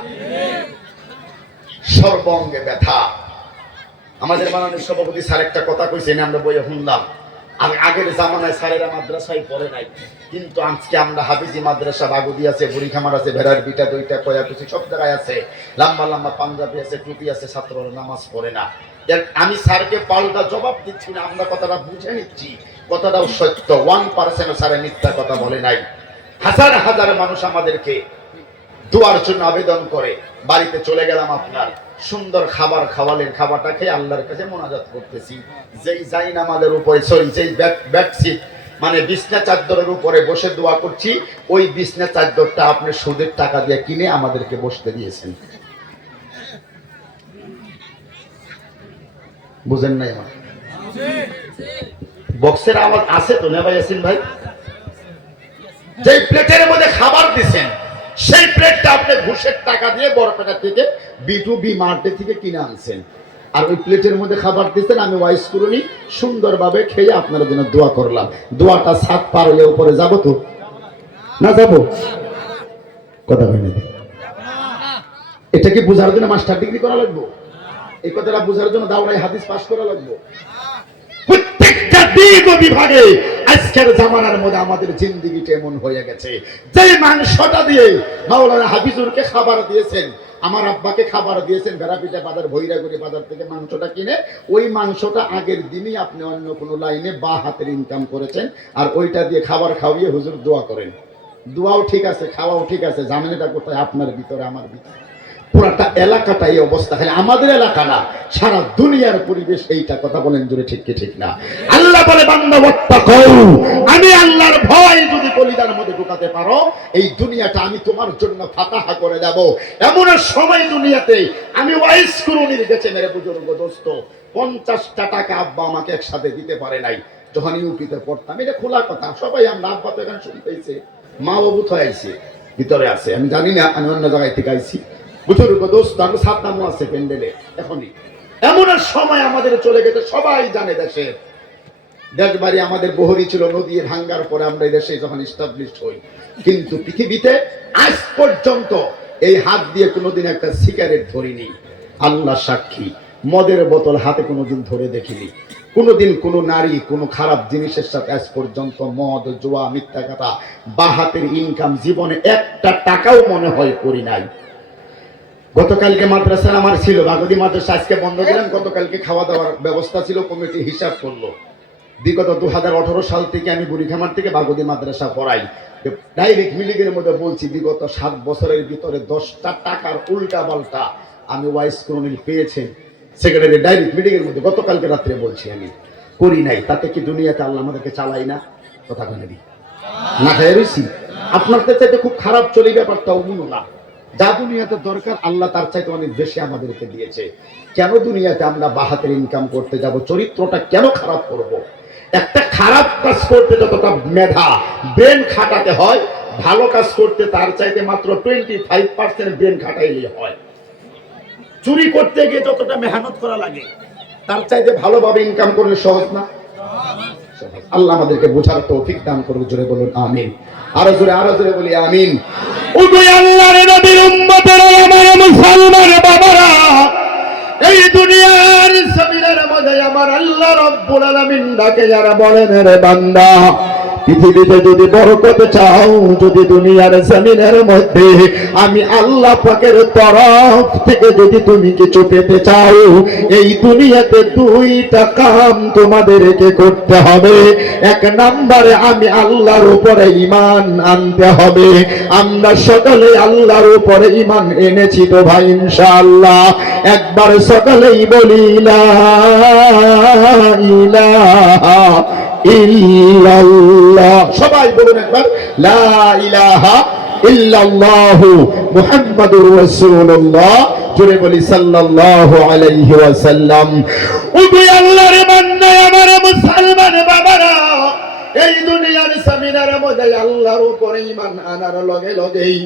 সর্বঙ্গে ব্যথা। আমাদের মাননীয় সভাপতি স্যার একটা কথা কইছেন, আমরা বইয়ে শুনলাম, আগের জামানায় স্যারেরা মাদ্রাসায় পড়ে নাই, কিন্তু আজকে আমরা হাফিজি মাদ্রাসা, বাগুদি আছে, বুড়িখামার আছে, ভেড়ার বিটা, দুইটা কয়াকুচি সব জায়গায় আছে, লম্বা লম্বা পাঞ্জাবি আছে, টুপি আছে, ছাত্ররা নামাজ পড়ে না। আমি স্যারকে পাল্টা জবাব দিচ্ছি না, আমরা কথাটা বুঝে নিচ্ছি, কথাটাও সত্য। 1% স্যারে মিথ্যা কথা বলে নাই। হাজার হাজার মানুষ আমাদেরকে দোয়ার জন্য আবেদন করে। বাড়িতে চলে গেলাম, আপনার সুন্দর খাবার খাওয়ালেন, খাবারটা খেয়ে আল্লাহর কাছে মোনাজাত করতেছি। যেই যাইন আমাদের উপরে, সরি, যেই বেডশিট মানে বিছনা চাদরের উপরে বসে দোয়া করছি, ওই বিছনা চাদরটা আপনি সুদের টাকা দিয়ে কিনে আমাদেরকে বসতে দিয়েছেন। বুঝেন নাই? আমার বক্সের আওয়াজ আছে তো না ভাই? আসিন ভাই, যেই প্লেটের মধ্যে খাবার দিছেন, সেই প্লেটটা আপনি ঘুষের টাকা দিয়ে বড়পেটা থেকে B2B মার্কেট থেকে কিনে আনছেন, আর ওই প্লেটের মধ্যে খাবার দিচ্ছেন। আমি ওয়াইস করুনি, সুন্দরভাবে খেয়ে আপনার জন্য দোয়া করলাম। দোয়াটা ছাদ পার হয়ে উপরে যাব তো না? যাব? কথা হয় না। এটা কি বোঝার জন্য মাস্টার ডিগ্রি করা লাগবে? এই কথাটা বোঝার জন্য দাওরাই হাদিস পাস করা লাগবে? প্রত্যেকটা দিক ও বিভাগে আজকের জামানার মধ্যে আমাদের জিন্দেগিটা এমন হয়ে গেছে, যে মাংসটা দিয়ে মাওলানা হাফিজুরকে খাবার দিয়েছেন, আমার আব্বাকে খাবার দিয়েছেন, ভেড়াপিটা বাজার, ভৈরাগুড়ি বাজার থেকে মাংসটা কিনে, ওই মাংসটা আগের দিনই আপনি অন্য কোনো লাইনে বা হাতের ইনকাম করেছেন, আর ওইটা দিয়ে খাবার খাওয়িয়ে হুজুর দোয়া করেন। দোয়াও ঠিক আছে, খাওয়াও ঠিক আছে, জামিনটা কোথায়? আপনার ভিতরে, আমার ভিতরে। পুরাটা এলাকাটা এই অবস্থা, খালি আমাদের এলাকা না, সারা দুনিয়ার পরিবেশ এইটা। কথা বলেন জোরে, ঠিক কি ঠিক না? আল্লাহ বলে, বান্দা ওয়াত্তাকু, আমি আল্লাহর ভয় যদি কলিজার মধ্যে ঢুকাতে পারো, এই দুনিয়াটা আমি তোমার জন্য ফাতাহা করে দেব। এমন সময় দুনিয়াতে আমি ওয়াইস করুনির গেছে মেরে বুজুর্গ দোস্ত, 50টা টাকা আব্বা আমাকে একসাথে দিতে পারে নাই যখন ইউপিতে পড়তাম। এটা খোলা কথা, সবাই আমরা, আব্বা তো এখন শুনতেছে, মা বাবু তো আইছে, ভিতরে আছে, আমি জানি না, আমি অন্য জায়গায় থেকে আইছি। বুজুর্গ দোস্ত, আমি সাতনামও আছে প্যান্ডেলে এখনই। এমন সময় আমাদের চলে গেছে, সবাই জানে দেশে, দেশ বাড়ি আমাদের বহরি ছিল, নদী ভাঙ্গার পরে আমরা এই দেশে যখন এস্টাবলিশড হই। কিন্তু পৃথিবীতে আজ পর্যন্ত এই হাত দিয়ে কোনোদিন একটা সিগারেট ধরিনি, আল্লাহ সাক্ষী। মদের বোতল হাতে কোনোদিন ধরে দেখিনি, কোনোদিন কোনো নারী কোনো খারাপ জিনিসের সাথে আজ পর্যন্ত মদ, জুয়া, মিথ্যা কথা বা হাতের ইনকাম জীবনে একটা টাকাও মনে হয় করি নাই। গতকালকে মাদ্রাসা আমার ছিল, বাগদি মাদ্রাসা আজকে বন্ধ দিলাম। গতকালকে খাওয়া দাওয়ার ব্যবস্থা ছিল, কমিটি হিসাব করলো। বিগত 2018 সাল থেকে আমি বুড়িখামার থেকে বাগদি মাদ্রাসা পড়াই। ডাইরেক্ট মিলিংয়ের মধ্যে বলছি, বিগত 7 বছরের ভিতরে 10টা টাকার উল্টা পাল্টা আমি ওয়াইস করোনিল পেয়েছেন সেক্রেটারি ডাইরেক্ট মিলিংয়ের মধ্যে। গতকালকে রাত্রে বলছি, আমি করি নাই। তাতে কি দুনিয়াতে আল্লাহ আমাদেরকে চালাই না? কথা বলে দিই না, খাই রয়েছি। আপনাদের চাইতে খুব খারাপ চলে ব্যাপারটাও মনে না। যা দুনিয়াতে দরকার আল্লাহ তার চাইতে অনেক বেশি আমাদেরকে দিয়েছে। কেন দুনিয়াতে আমরা বাহাতের ইনকাম করতে যাব? চরিত্রটা কেন খারাপ করব? একটা খারাপ কাজ করতে যতটা মেধা ব্রেন খাটাতে হয়, ভালো কাজ করতে তার চাইতে মাত্র 25% ব্রেন খাটাইলে হয়। চুরি করতে গিয়ে যতটা মেহনত করা লাগে, তার চাইতে ভালোভাবে ইনকাম করলে সহজ না? আল্লাহ আমাদেরকে বোঝার তৌফিক দান করুন। জোরে বলুন আমিন। আরো জোরে বলি আমিন। ওই আল্লাহর নবীর উম্মতেরা, আমার মুসলমান বাবারা, এই দুনিয়ার জমিনের মধ্যে আমার আল্লাহ রাব্বুল আলামিন ডাকে, যারা বলেন, রে বান্দা, পৃথিবীতে যদি বরকত চাও, যদি দুনিয়ার জমিনের মধ্যে আমি আল্লাহ পাকের তরফ থেকে যদি তুমি কিছু পেতে চাও, এই দুনিয়াতে 2টা কাম তোমাদেরকে করতে হবে। 1 নম্বরে আমি আল্লাহর উপরে ঈমান আনতে হবে। আমরা সকলে আল্লাহর উপরে ঈমান এনেছি তো ভাই ইনশাআল্লাহ? একবার সকলেই বলি লা ইলাহা ইল্লাল্লাহ। সবাই বলুন একবার, লা ইলাহা ইল্লাল্লাহু মুহাম্মাদুর রাসূলুল্লাহ। জোরে বলি সাল্লাল্লাহু আলাইহি ওয়াসাল্লাম। ও আল্লাহর বান্দা, আমার মুসলমান বাবারা, এই দুনিয়ার জমিনের মধ্যে আল্লাহর উপরে ঈমান আনার লগে লগেই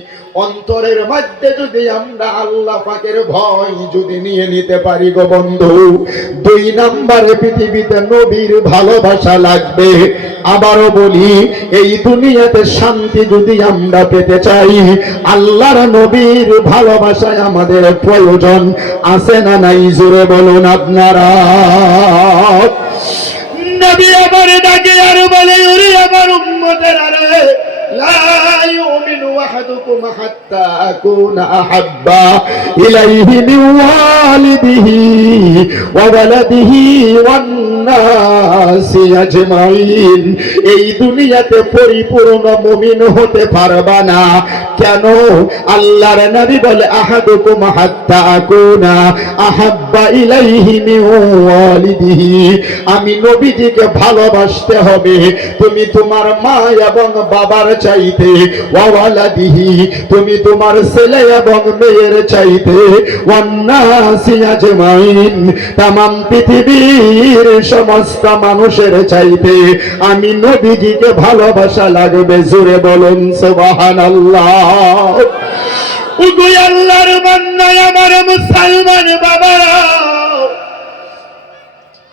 অন্তরের মধ্যে যদি আমরা আল্লাহ পাকের ভয় যদি নিয়ে নিতে পারি গো বন্ধু, 2 নম্বরে পৃথিবীতে নবীর ভালোবাসা লাগবে। আবারও বলি, এই দুনিয়াতে শান্তি যদি আমরা পেতে চাই, আল্লাহর নবীর ভালোবাসায় আমাদের প্রয়োজন আছে না নাই? জোরে বলুন আপনারা। নবী আমার ডাকে আর বলে, ওরে আমার উম্মতেরা রে, লা ইউমিনু আহাদুকুম হাত্তা আকুনা আহাব্বা ইলাইহি মিন ওয়ালিদিহি ওয়া ওয়ালাদিহি ওয়ান নাসি আজমাইন। এই দুনিয়াতে পরিপূর্ণ মুমিন হতে পারবা না। কেন? আল্লাহর নবী বলে, আহাদুকুম হাত্তা আকুনা আহাব্বা ইলাইহি মিন ওয়ালিদিহি। আমি নবীজিকে ভালোবাসতে হবে তুমি তোমার মা এবং বাবার চাইতে, ওয়া ওয়ালাদিহি তুমি তোমার ছেলে এবং মেয়ের চাইতে, ওয়ান নাসি আজমাইন तमाम পৃথিবীর সমস্ত মানুষের চাইতে আমি নবীজিকে ভালোবাসা লাগবে। জোরে বলুন সুবহানাল্লাহ। ওগো আল্লাহর বান্দা আমার মুসলমান বাবারা,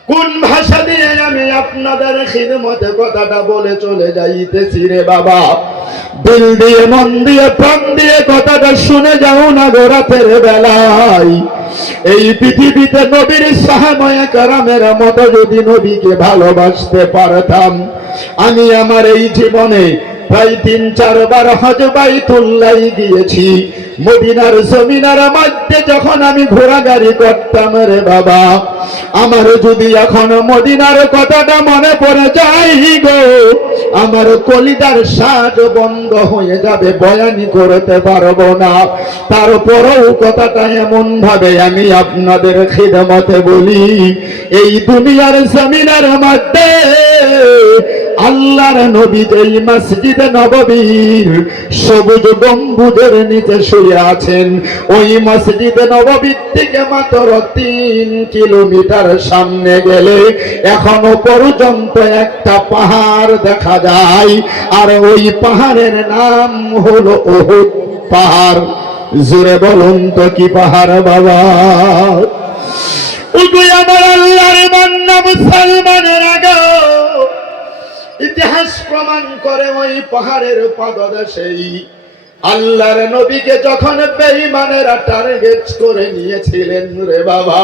কোন ভাষা দিয়ে আমি আপনাদের খিদমতে কথাটা বলে চলে যাইতেছি রে বাবা। দিল দিয়ে, মন দিয়ে, প্রাণ দিয়ে কথাটা শুনে যাও না গো রাতের বেলায়। এই পৃথিবীতে নবীর সাহাবায়ে কেরামের মতো যদি নবীকে ভালোবাসতে পারতাম, আমি আমার এই জীবনে প্রায় 3-4 বার হজ বাইতুল্লাহ গিয়েছি। মদিনার জমিনার মধ্যে যখন আমি ঘোরাঘুরি করতাম রে বাবা, আমার যদি এখন মদিনার কথাটা মনে পড়ে যায় গো, আমার কলিজার শ্বাস বন্ধ হয়ে যাবে, বয়ানি করতে পারবো না। তারপরেও কথাটা এমন ভাবে আমি আপনাদের খিদমতে বলি, এই দুনিয়ার জমিনের মধ্যে আল্লাহর নবী যেই মসজিদে নববীর সবুজ গম্বুজের নিচে শুয়ে আছেন, ওই মসজিদে নববীর থেকে মাত্র 3 কিলোমিটার সামনে গেলে এখনো পর্যন্ত একটা পাহাড় দেখা যায়, আর ওই পাহাড়ের নাম হলো উহুদ পাহাড়। জোরে বলুন তো কি পাহাড় বাবা? ওগো আমার আল্লাহর বান্দা মুসলমানেরা গো, ইতিহাস প্রমাণ করে ওই পাহাড়ের পাদদেশেই আল্লাহর নবীকে যখন বেঈমানেরা টার্গেট করে নিয়েছিলেন রে বাবা,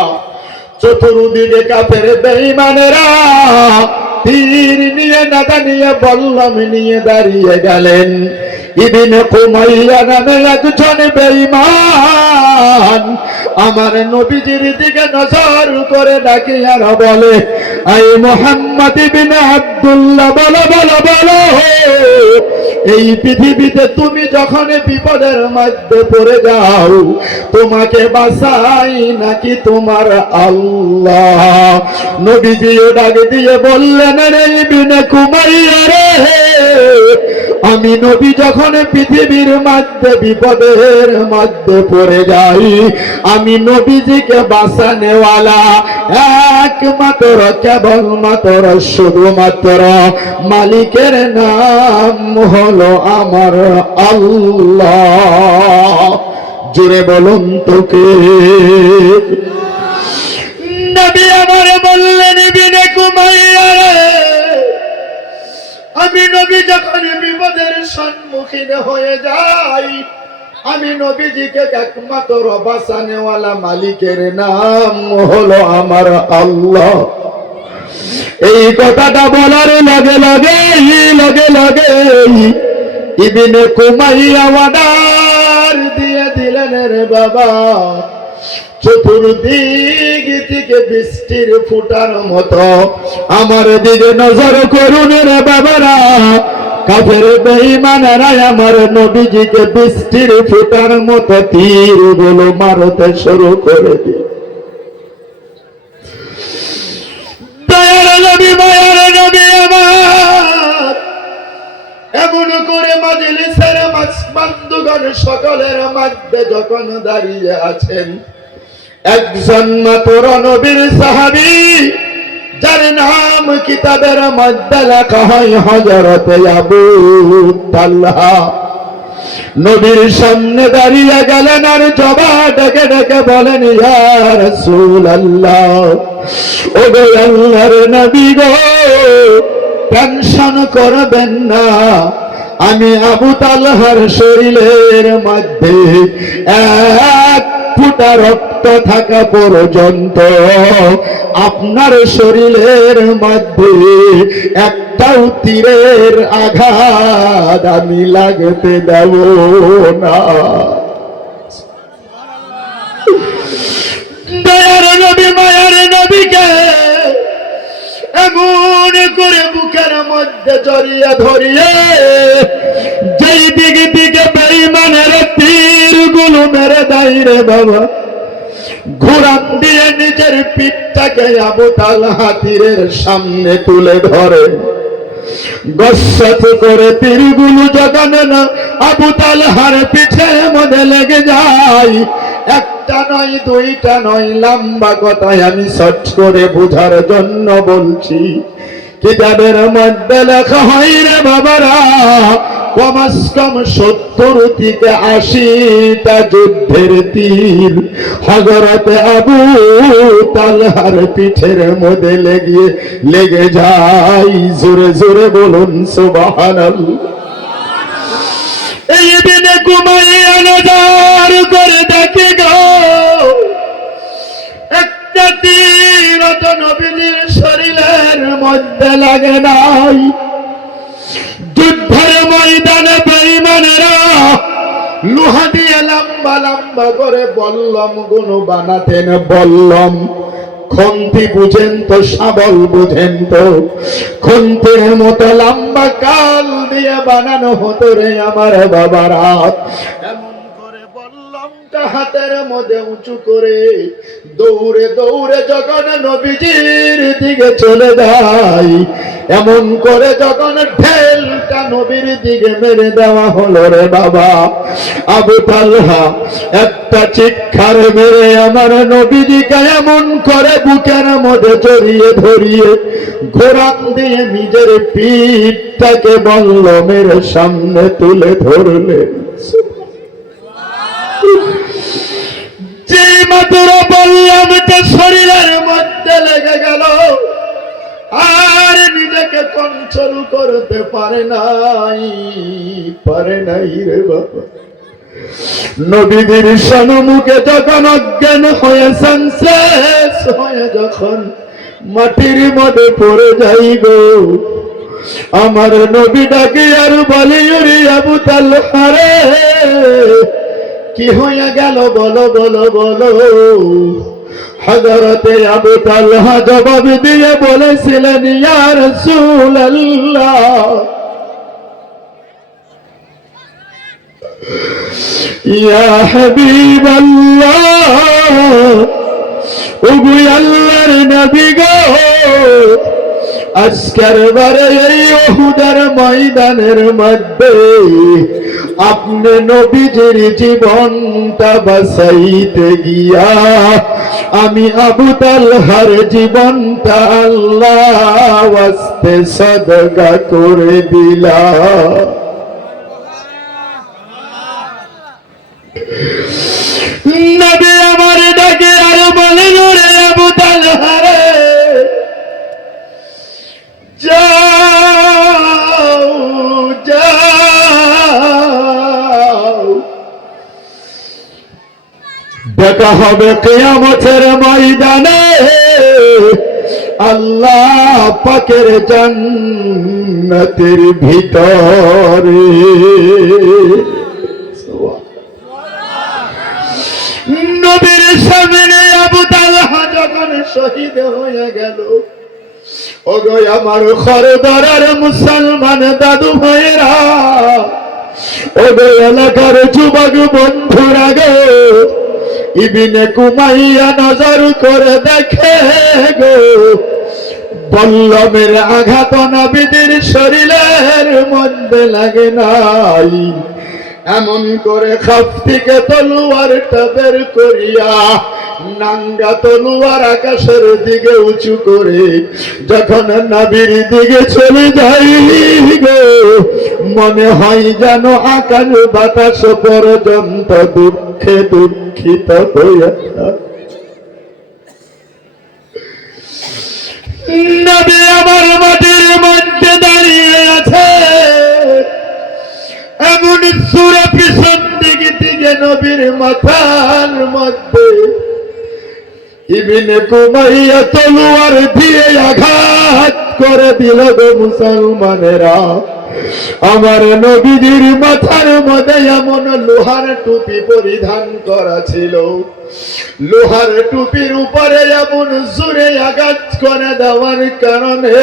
চতুর্দিকে কাফের বেঈমানেরা তীর নিয়ে, নাদা নিয়ে, বল্লম নিয়ে দাঁড়িয়ে গেলেন। ইবনে কুমাইয়া নামে একজন বেঈমান আমার নবীজির দিকে নজর করে ডাকে আর বলে, আই মুহাম্মদ ইবনে আব্দুল্লাহ, বলো বলো বলো, এই পৃথিবীতে তুমি যখন বিপদের মধ্যে পড়ে যাও, তোমাকে বাঁচাই নাকি তোমার আল্লাহ? নবীজিও ডাক দিয়ে বললেন, রে ইবনে কুমাইয়া রে, আমি নবী যখন পৃথিবীর মধ্যে বিপদের মধ্যে পড়ে যাই, আমি নবীজিকে বাঁচানেওয়ালা একমাত্র, কেবলমাত্র, শুধুমাত্র মালিকের নাম হলো আমার আল্লাহ। জোরে বলুন তো কে? নবী আমার বললেন, ইবনে কুমাইয়া রে, আমি নবী যখন বিপদের সম্মুখীন হয়ে যাই, আমি নবীজিকে একমাত্র বাঁচানেওয়ালা মালিকের নাম হলো আমার আল্লাহ। এই কথাটা বলার লগে লগে ইবনে কুমাইয়া অর্ডার দিয়ে দিলেন রে বাবা, চতুর্দিক থেকে বৃষ্টির ফুটার মতো আমার দিকে নজর করুন রে বাবারা। কাফের বেঈমানেরা আমার নবীজিকে বৃষ্টির ফুটার মতো তীরগুলো মারতে শুরু করে দিল। দয়ার নবী, মায়ার নবী আমার এমন করে মাজলিসের বন্ধুগণ সকলের মধ্যে যখন দাঁড়িয়ে আছেন, একজন মাত্র নবীর সাহাবী, যার নাম কিতাবের মধ্যে লেখা হয় হযরত আবু তালহা, নবীর সামনে দাঁড়িয়ে গেলেন আর জবা ডেকে ডেকে বলেন, ইয়া রাসূলুল্লাহ, ও গো আল্লাহর নবী গো, টেনশন করবেন না, আমি আবু তালহার শরীরের মধ্যে এক ফোঁটা রক্ত রক্ত থাকা পর্যন্ত আপনার শরীরের মধ্যে একটাও তীরের আঘাত আমি লাগতে দেব না। দয়ার নবী মায়ার নবীকে এমন করে বুকের মধ্যে জড়িয়ে ধরিয়ে যেই দিকে দিকে বেঈমানের তীরগুলো মেরে দেয় রে বাবা, ঘোরান দিয়ে নিজের পিঠটাকে আবু তালহা তীরের সামনে তুলে ধরে। গসগস করে তীরগুলো যখন না আবু তালহার পিঠের মধ্যে লেগে যায়, একটা নয় দুইটা নয়, লম্বা কথায় আমি শর্ট করে বোঝার জন্য বলছি। কিতাবের মধ্যে লেখা হয় রে বাবারা, কমাস কম 70 থেকে 80টা যুদ্ধের তীর হযরতে আবু তালহার পিঠের মধ্যে লেগে যায়। জোরে জোরে বলুন সুবহানাল্লাহ। এই দিনে ঘুমাইয়া নজর করে দেখে গো, একটা তীর তো নবীর শরীরের মধ্যে লাগে নাই। যুদ্ধের ময়দানে বেঈমানেরা লোহা দিয়ে লম্বা লম্বা করে বল্লম গুলো বানাতেন। বল্লম খন্তি বুঝেন তো, শাবল বুঝেন তো, খন্তির মতো লম্বা কাল দিয়ে বানানো হতো রে আমার বাবারা। এমন করে বল্লমটা হাতের মধ্যে উঁচু করে দৌড়ে দৌড়ে যখন নবীজির দিকে চলে যায়, এমন করে যখন ঢেলটা নবীর দিকে মেরে দেওয়া হলো রে বাবা, আবু তালহা একটা চিৎকার মেরে আমার নবীজিকে এমন করে বুকের মধ্যে জড়িয়ে ধরিয়ে ঘোরান দিয়ে নিজের পিঠটাকে বল্লমের সামনে তুলে ধরলেন। যে মাত্র বল্লমটা শরীরের মধ্যে লেগে গেল, আর নিজেকে কন্ট্রোল করতে পারে নাই রে বাবা। নবীদের সম্মুখে যখন অজ্ঞান হয়েছেন, শেষ হয়ে যখন মাটির মধ্যে পড়ে যাইব, আমার নবী ডাকে আর বলে, ওরে আবু তালহা রে, কি হয়ে গেল বলো বলো বলো। হযরতে আবু তালহা জবাব দিয়ে বলেছিলেন, ইয়া রাসূলুল্লাহ, ইয়া হাবিবাল্লাহ, ওগো আল্লাহর নবী গো, আজকের বারে এই উহুদের ময়দানের মধ্যে আপনি নবীজির জীবনটা বাঁচাইতে গিয়া আমি আবু তালহার জীবনটা আল্লাহ ওয়াস্তে সদকা করে দিলাম। নবী আমার ডাকে আর বলেন, রে আবু তালহা রে, যাও যাও, দেখা হবে কিয়ামতের ময়দানে আল্লাহ পাকের জান্নাতের ভিতরে। নবীর সামনে আবু তালহা যখন শহীদ হয়ে গেল, ওগো আমার খরদার মুসলমান দাদু ভাইরা, ওগো এলাকার যুবক বন্ধুরা গো, ইবনে কুমাইয়া নজর করে দেখে গো, বল্লমের আঘাত নবীদের শরীরের মধ্যে লাগে নাই। এমন করে খাপ থেকে তলোয়ারটা বের করিয়া নাঙ্গা তলোয়ার আকাশের দিকে উঁচু করে যখন নবীর দিকে চলে যাই গো, মনে হয় যেন আকাশ বাতাস পর্যন্ত দুঃখে দুঃখিত হয়ে নবী আমার মাটির মধ্যে দাঁড়িয়ে আছে। এমন সূরা পিছন দিকে দিকে নবীর মাথার মধ্যে ইবনে কুমাইয়া তলোয়ার দিয়ে আঘাত করে দিল গো মুসলমানেরা। আমার নবীজির মাথার মধ্যে এমন লোহার টুপি পরিধান করা ছিল, লোহার টুপির উপরে এমন জোরে আঘাত করে দেওয়ার কারণে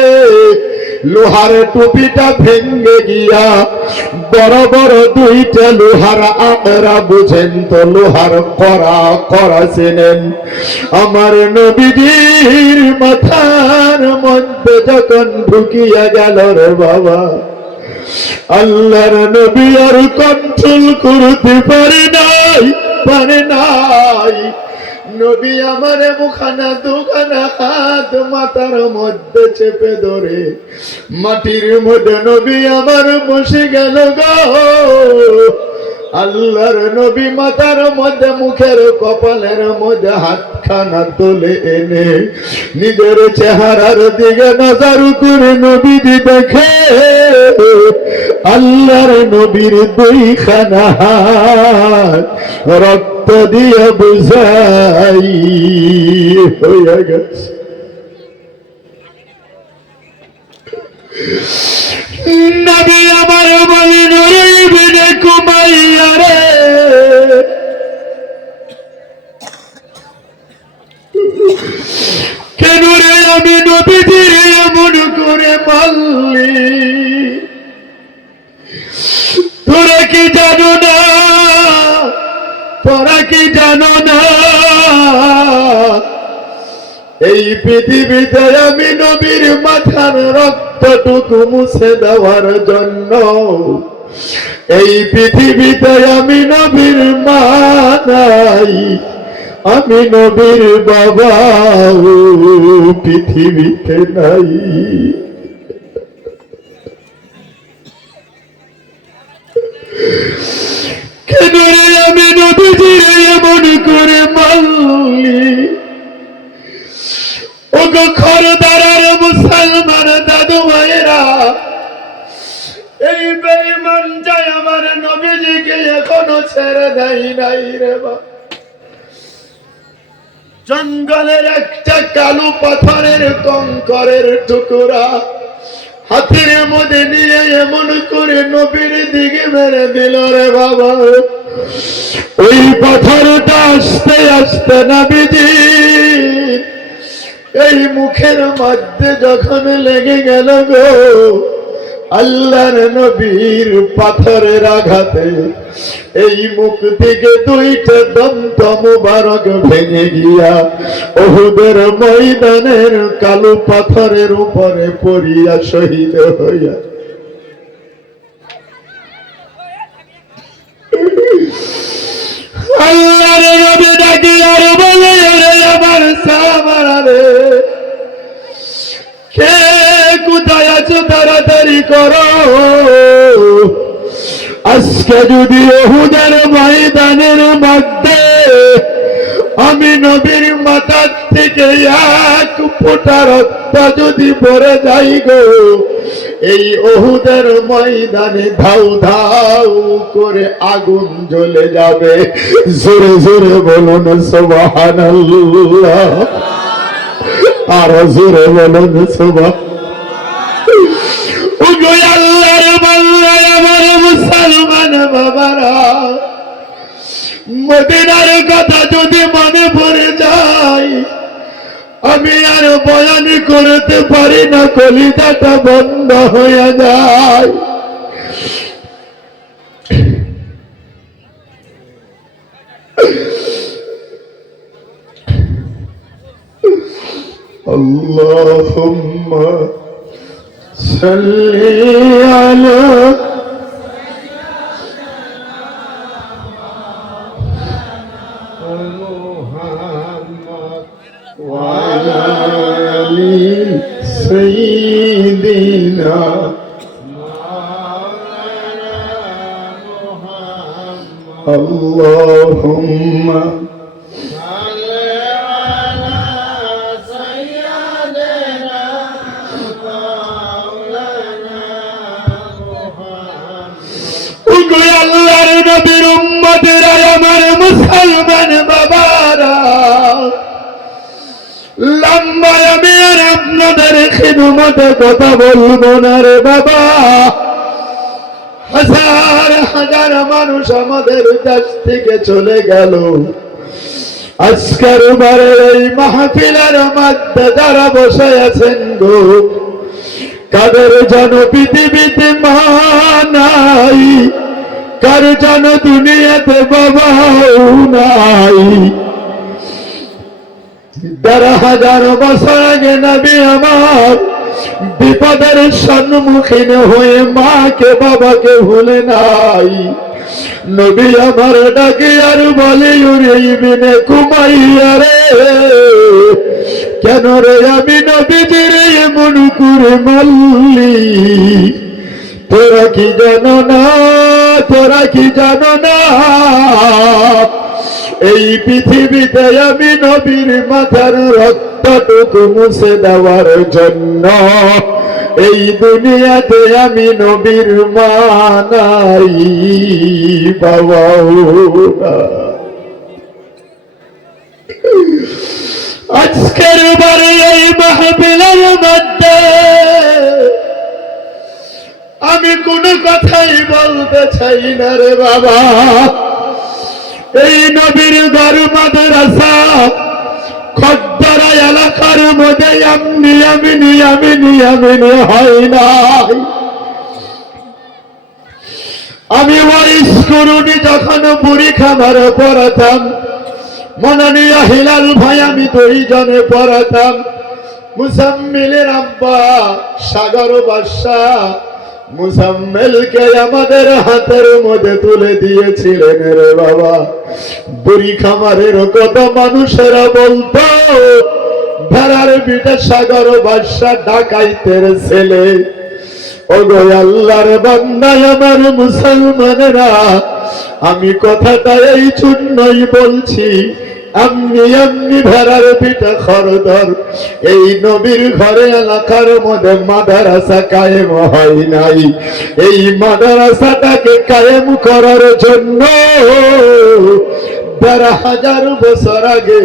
লোহার টুপিটা ভেঙে গিয়া বড় বড় দুইটা লোহার আকরা, বুঝেন তো লোহার করা করা ছিলেন, আমার নবীজির মাথার মধ্যে যখন ঢুকিয়া গেল রে বাবা, আল্লাহর নবী আর কন্ট্রোল করতে পারে নাই। নবী আমার মুখানা দুখানা হাত মাথার মধ্যে চেপে ধরে মাটির মধ্যে নবী আমার বসে গেল গো। আল্লাহর নবী মাথার মধ্যে মুখের কপালের মধ্যে হাতখানা তুলে এনে নিজের চেহারার দিকে নজর করে নবীজি দেখে আল্লাহর নবীর দুইখানা হাত রক্ত দিয়ে বুঝাই হয়ে গেছে। নবী আমার বলেন রে ইবনে কুমাইয়া রে, কেন রে আমি নবীজির এমন করে মারলি? তোরা কি জানো না, তোরা কি জানো না এই পৃথিবীতে আমি নবীর মাথার রক্তটুকু মুছে দেওয়ার জন্য, এই পৃথিবীতে আমি নবীর মা নাই, আমি নবীর বাবা পৃথিবীতে নাই। কেন রে আমি নবীজির এমন করে মারলি? ওগো খরদার মুসলমান দাদু ভাইরা, এই বেঈমান যায় আমার নবীজিকে এখনো ছেড়ে দেয় নাই রে বা। জঙ্গলের একটা কালো পাথরের কঙ্করের টুকরা হাতের মধ্যে নিয়ে এমন করে নবীর দিকে মেরে দিল রে বাবা। ওই পাথরটা আস্তে আস্তে নবীজি এই মুখের মধ্যে যখন লেগে গেল গো, আল্লাহর নবীর পাথরের আঘাতে এই মুখ থেকে দুইটা দন্ত মুবারক ভেঙে গিয়া উহুদের ময়দানের কালো পাথরের উপরে পড়িয়া শহীদ হইয়া। আল্লাহর নবী ডাকি আর বলে রে আমার সাহাবারা রে, কে কোথায় আছো তাড়াতাড়ি করো, আজকে যদি উহুদের ময়দানের মধ্যে আমি নবীর মাথার থেকে এক ফোঁটা রক্ত যদি পড়ে যাই গো, এই উহুদের ময়দানে ধাউ ধাউ করে আগুন জ্বলে যাবে। জোরে জোরে বলুন সুবহানাল্লাহ, আর জোরে বলুন সুবহানাল্লাহ। আল্লাহর বান্দা আমার মুসলমান বাবারা, মদিনার কথা যদি মনে পড়ে যায় আমি আর বয়ান করতে পারি না, কলিজাটা বন্ধ হয়ে যায়। আল্লাহুম্মা সাল্লি আলা سيدنا اللهم صل على سيدنا مولانا محمد। আল্লাহর নবীর উম্মতেরা, আমার মুসলমান বাবারা, লম্বায় আমি আর আপনাদের খিদমতে কথা বলবো না রে বাবা। হাজার হাজার মানুষ আমাদের দেশ থেকে চলে গেল। আজকের বারে এই মাহফিলের মধ্যে যারা বসে আছেন গো, কাদের যেন পৃথিবীতে মা নাই, কার যেন দুনিয়াতে বাবাও নাই। ১,৫০০ বছর আগে নবী আমার বিপদের সম্মুখীন হয়ে মাকে বাবাকে ভুলে নাই। নবী আমার ডাকে আর বলে ওরে ইবনে কুমাইয়া রে, কেন রে আমি নবীজির এমন করে মারলি? তোরা কি জানো না, তোরা কি জানো না, এই পৃথিবীতে আমি নবীর মাথার রক্তটুকু মুছে দেওয়ার জন্য এই দুনিয়াতে আমি নবীর মা নাই বাবা। আজকের বারে এই মাহফিলের মধ্যে আমি কোনো কথাই বলতে চাই না রে বাবা। এই নবীর ঘর মাদ্রাসা খদ্দরা এলাকার মধ্যে আমিনি হয় নাই। আমি ওই স্কুরুনি যখন বুড়ি খামার পড়াতাম, মননীয় হিলাল ভাই আমি দুইজনে পড়াতাম। মুজাম্মিলের আব্বা সাগর বাদশাহ মুজাম্মেলকে আমাদের হাতের মধ্যে তুলে দিয়েছিলেন রে বাবা। বুড়ি খামারের কত মানুষেরা বলতো ভেড়ার বিটে সাগর বাদশাহ ডাকাইতের ছেলে। ওগো আল্লাহর বান্দা আমার মুসলমানেরা, আমি কথাটা এই জন্যই বলছি, আমনি ভেড়ার পিঠা খরদর এই নবীর ঘরে এলাকার মধ্যে মাদ্রাসা কায়েম হয় নাই। এই মাদ্রাসাটাকে কায়েম করার জন্য ১,৫০০ বছর আগে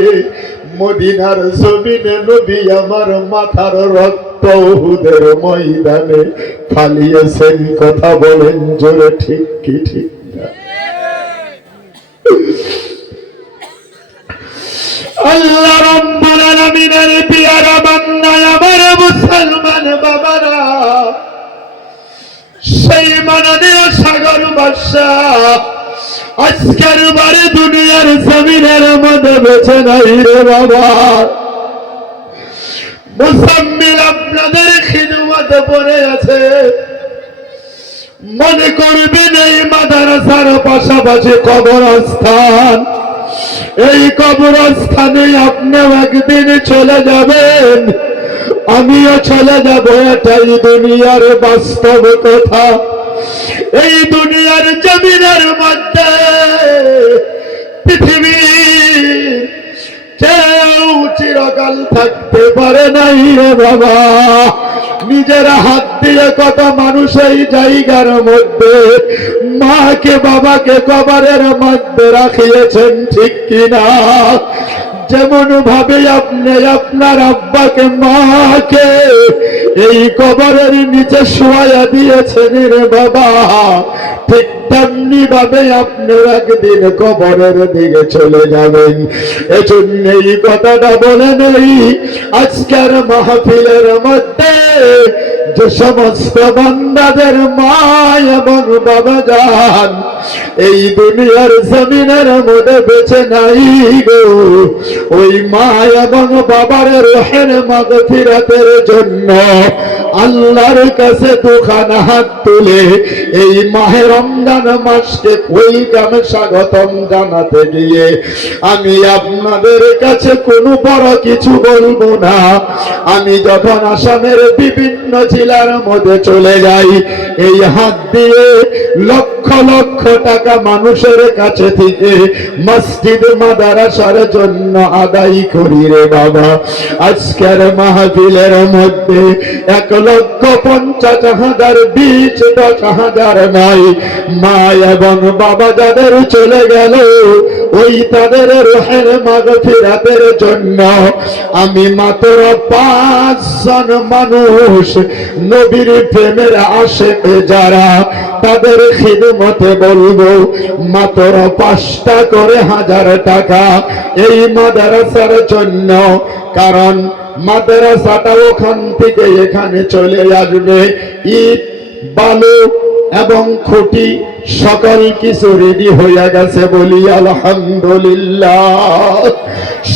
মদিনার জমিনে নবী আমার মাথার রক্ত উহুদের ময়দানে ফালিয়েছেন। কথা বলেন জোরে, ঠিক কি ঠিক না? আল্লাহ রাব্বুল আলামিনের পিয়ারা বান্দা আমার মুসলমান বাবারা, সেই মাননীয় সাগর বাদশাহ আজকের বারে দুনিয়ার জমিনের মধ্যে বেঁচে নাই রে বাবা। মুসাম্মিল আপনাদের খিদমতে পড়ে আছে। মনে করবেন এই মাদ্রাসার পাশাপাশি কবরস্থান, এই কবরস্থানে আপনিও একদিন চলে যাবেন, আমিও চলে যাব। এটাই দুনিয়ার বাস্তব কথা। এই দুনিয়ার জমিনের মধ্যে পৃথিবী কেউ চিরকাল থাকতে পারে নাই রে বাবা। নিজের হাত দিয়ে কত মানুষ এই জায়গার মধ্যে মাকে বাবাকে কবরের মধ্যে রাখিয়েছেন, ঠিক কিনা? যেমন ভাবে আপনি আপনার আব্বাকে মাকে এই কবরের নিচে শোয়া দিয়েছেন রে বাবা, ঠিক তেমনি ভাবে আপনি একদিন কবরের দিকে চলে যাবেন। এজন্য এই কথাটা বলে নেই আজকের মাহফিলের মধ্যে যে সমস্ত বান্দাদের মা এবং বাবা যান এই দুনিয়ার জমিনের মধ্যে বেঁচে নাই গো, ওই মা এবং বাবার রুহের মাগফিরাতের জন্য আল্লাহর কাছে দুখানা হাত তুলে এই মাহে রমজান মাসকে ওয়েলকাম স্বাগতম জানাতে গিয়ে আমি আপনাদের কাছে কোনো বড় কিছু বলবো না। আমি যখন আসামের বিভিন্ন জেলার মধ্যে চলে যাই, এই হাত দিয়ে লক্ষ লক্ষ টাকা মানুষের কাছে থেকে মসজিদ মাদ্রাসার জন্য আদায় করি রে বাবা। আজকের মাহফিলের মধ্যে ১ 1,50,000 20 10,000 নয়, মা এবং বাবা যাদের চলে গেল ওই তাদের রুহের মাগফিরাতের জন্য আমি মাত্র 5 জন মানুষ নবীর প্রেমের আশিক যারা তাদের খিদমতে বলবো মাত্র 5টা করে 1000 টাকা এই মাদ্রাসার জন্য। কারণ মাদ্রাসাটা ওখান থেকে এখানে চলে আসবে, ইট বালু এবং খুঁটি সকল কিছু রেডি হয়ে গেছে, বলি আলহামদুলিল্লাহ।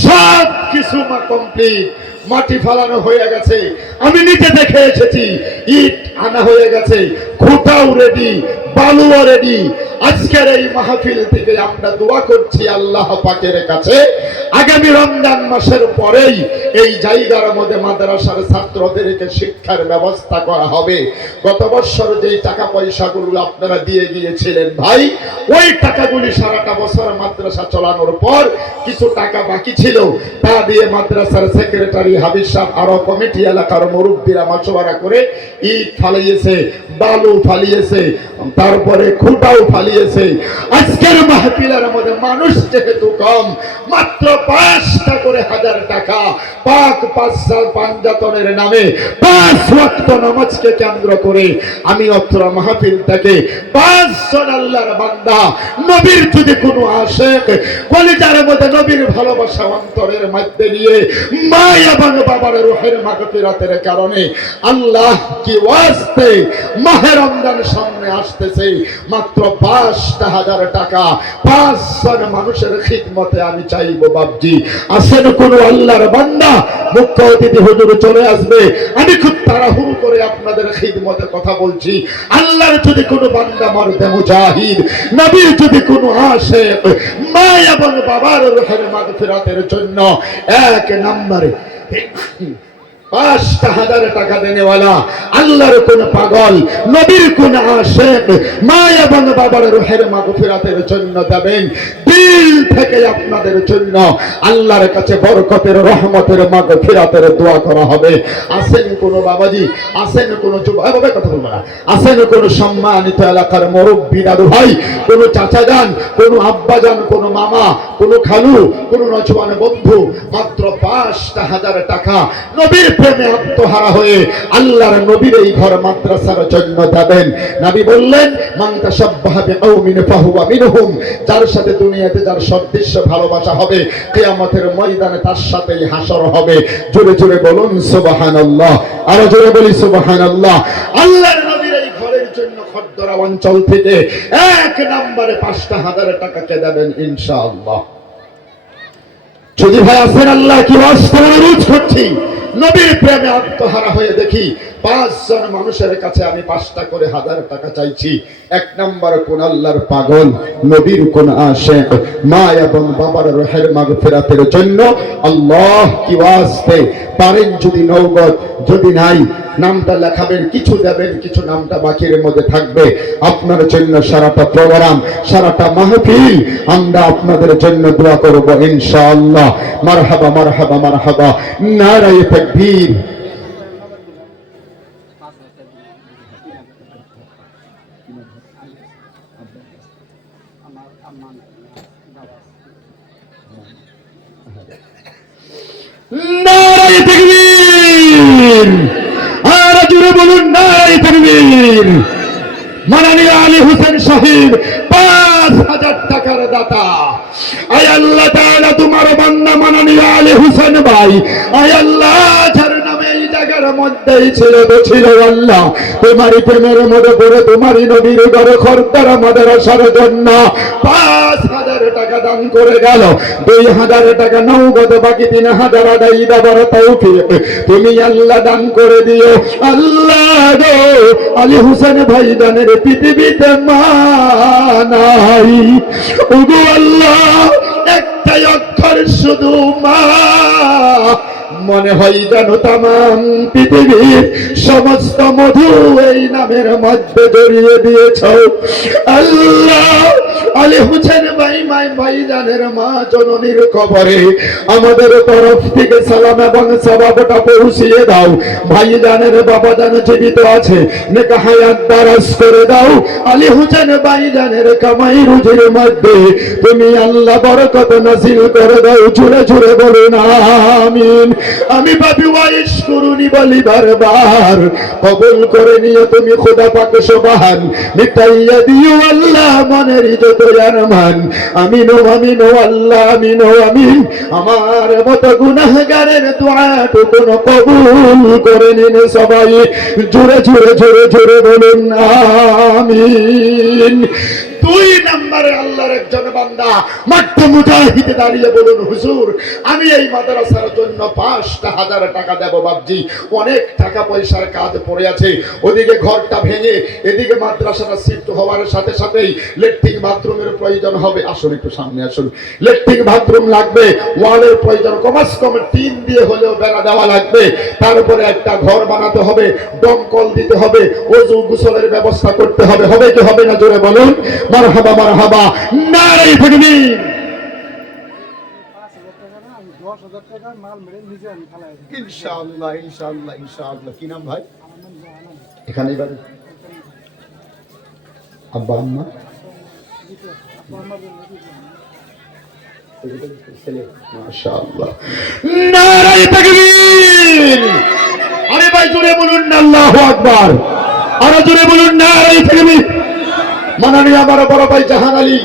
সব কিছু কমপ্লিট, মাটি ফালানো হয়ে গেছে, আমি নিজে দেখে এসেছি। ইট আনা হয়ে গেছে, খুঁটাও রেডি, বালুও রেডি। আজকের এই মাহফিল থেকে আমরা দোয়া করছি আল্লাহ পাকের কাছে আগামী রমজান মাসের পরেই এই জায়গার মধ্যে মাদ্রাসার ছাত্রদেরকে শিক্ষার ব্যবস্থা করা হবে। গত বছর যেই টাকা পয়সাগুলো আপনারা দিয়ে গিয়েছিলেন ভাই, ওই টাকাগুলি সারাটা বছর মাদ্রাসা চালানোর পর কিছু টাকা বাকি ছিল, তা দিয়ে মাদ্রাসার সেক্রেটারি হাবিব সাহেব আরো কমিটি এলাকার মুরব্বীরা মাসোয়ারা করে ইট ফালিয়েছে, বালু ফালিয়েছে, তারপরে খুঁটাও ফালিয়েছে। আজকের মাহফিলের মধ্যে মানুষ যেহেতু কম, মাত্র 5টা করে 1000 টাকা পাক পাঞ্জাতনের নামে 5 ওয়াক্ত নামাজকে কেন্দ্র করে আমি অত্র মাহফিল থেকে 5 জন আল্লাহর বান্দা নবীর যদি কোনো আশিক কলিজার মধ্যে নবীর ভালোবাসা অন্তরের মধ্যে নিয়ে মা এবং বাবার রূহের মাগফিরাতের কারণে আল্লাহ কি ওয়াস্তে মাহে রমজান সামনে আসতেছে, মাত্র 5টা 1000 টাকা 5 জন মানুষের খিদমতে আমি চাইবো। বাপজি আসেন কোন আল্লাহর বান্দা, মুখ্য অতিথি হুজুর চলে আসবে, আমি খুব তাড়াহুড়ো করে আপনাদের খিদমতে কথা বলছি। আল্লাহর যদি কোনো বান্দা মর্দে মুজাহিদ নবীর যদি কোনো আশিক মা এবং বাবার রূহের মাগফিরাতের জন্য 1 নম্বরে 5টা 1000 টাকা দেনেওয়ালা আল্লাহর কোন পাগল নবীর কোন আশিক মা এবং বাবার রূহের মাগফিরাতের জন্য দেবেন, দিল থেকে আপনাদের জন্য আল্লাহর কাছে বরকতের রহমতের মাগফিরাতের দোয়া করা হবে। আসেন কোন বাবাজি, আসেন কোন যুবক, কথা বলবো না, আসেন কোন সম্মানিত এলাকার মুরব্বী দাদু ভাই, কোন চাচা যান, কোন আব্বা যান, কোন মামা, কোন খালু, কোন নজওয়ান বন্ধু, মাত্র 5টা 1000 টাকা নবীর প্রেমে আত্মহারা হয়ে আল্লাহর নবীর এই ঘর মাদ্রাসার জন্য দেবেন। নবী বললেন মান তাশাব্বাহা বিকাউমিন ফাহুয়া মিনহুম, যার সাথে দুনিয়াতে যার সদৃশ্য ভালোবাসা হবে কিয়ামতের ময়দানে তার সাথেই হাসর হবে। জোরে জোরে বলুন সুবহানাল্লাহ, আরো জোরে বলি সুবহানাল্লাহ। আল্লাহর নবীর এই ঘরের জন্য খদ্দরা অঞ্চল থেকে 1 নম্বরে 5টা 1000 টাকাকে দেবেন ইনশাআল্লাহ। যদি ভাই আসেন আল্লাহ কি ওয়াস্তে অনুরোধ করছি, নবীর প্রেমে আত্মহারা হয়ে দেখি 5 জন মানুষের কাছে আমি 5টা করে 1000 টাকা চাইছি। 1 নম্বর কোন আল্লাহর পাগল নবীর কোন আশিক মা এবং বাবার রূহের মাগফিরাতের জন্য আল্লাহ কি ওয়াস্তে পারেন যদি নওবত, যদি নাই নামটা লেখাবেন, কিছু দেবেন, কিছু নামটা বাকির মধ্যে থাকবে। আপনার জন্য সারাটা প্রোগ্রাম, সারাটা মাহফিল আমরা আপনাদের জন্য দোয়া করব ইনশাআল্লাহ। মারহাবা মারহাবা মারহাবা, নারায়ে তাকবীর। নারায়ে তাকবীর, আর জোরে বলুন নারায়ে তাকবীর। মাননীয় আলী হোসেন শহীদ 5000 টাকার দাতা। আয় আল্লাহ তাআলা তোমার বান্দা মাননীয় আলী হোসেন ভাই, আয় আল্লাহ যার নামে এই জায়গার মধ্যেই ছিল আল্লাহ তোমারই প্রেমের মধ্যে পড়ে তোমারই নবীর ঘরে খরদার মাদ্রাসার জন্য 5000 টাকা দান করে গেল। 2000 টাকা নগদ, বাকি 3000 আদায় দেবার তৌফিক তুমি আল্লাহ দান করে দিও। আল্লাহ গো আলী হোসেন ভাই দানের পৃথিবীতে মা নাই, ওগো আল্লাহ একটাই অক্ষর শুধু মা, মনে হয় যেন তামাম পৃথিবীর সমস্ত মধু এই নামের মধ্যে জড়িয়ে দিয়েছ। আল্লাহ আলী হোসেন ভাইজানের মা জননীর কবরে আমাদের তরফ থেকে সালাম এবং সওয়াবটা পৌঁছিয়ে দাও। ভাইজানের বাবা জান জীবিত আছে, নেক হায়াত দারাজ করে দাও। আলী হোসেন ভাইজানের কামাই রুজির মধ্যে তুমি আল্লাহ বরকত নাযিল করে দাও। জুড়ে জুড়ে বলুন আমিন। আমি পাপী ওয়াইশ করুনি বলি বারবার, কবুল করে নিয়ে তুমি খোদা পাক সুবহান মিটাইয়া দিও আল্লাহ মনের যত আরমান। আমিন ও আমিন ও আল্লাহ আমিন ও আমিন। আমার মতো গুনাহগারের দুআটুকু কবুল করে নিন সবাই। জোরে জোরে জোরে জোরে বলুন আমিন। 2 নম্বরে আল্লাহর একজন বান্দা মাঠে মুজাহিদে দাঁড়িয়ে বলুন, হুজুর আমি এই মাদ্রাসার জন্য 5,000 টাকা দেব বাপজি। অনেক টাকা পয়সার কাজ পড়ে আছে, ওদিকে ঘরটা ভেঙে এদিকে মাদ্রাসাটা শিফট হওয়ার সাথে সাথেই লেট্রিন বাথরুমের প্রয়োজন হবে। আসুন একটু সামনে আসুন। লেট্রিন বাথরুম লাগবে, ওয়ালের প্রয়োজন, কমাস কম টিন দিয়ে হলেও বেড়া দেওয়া লাগবে। তারপরে একটা ঘর বানাতে হবে, দমকল দিতে হবে, ওযু গোসলের ব্যবস্থা করতে হবে। হবে কি হবে না জোরে বলুন মারহাবা মারহাবা, নারে তাকবীর। ইনশাআল্লাহ ইনশাআল্লাহ ইনশাআল্লাহ। কি নাম ভাই? এখানেই বাড়ি? আব্বা আম্মা ছেলে? মাশাআল্লাহ, নারে তাকবীর। আরে ভাই জোরে বলুন না আল্লাহু আকবার। আরে জোরে বলুন নারে তাকবীর। মাননীয় আমার বড় ভাই জাহান আলী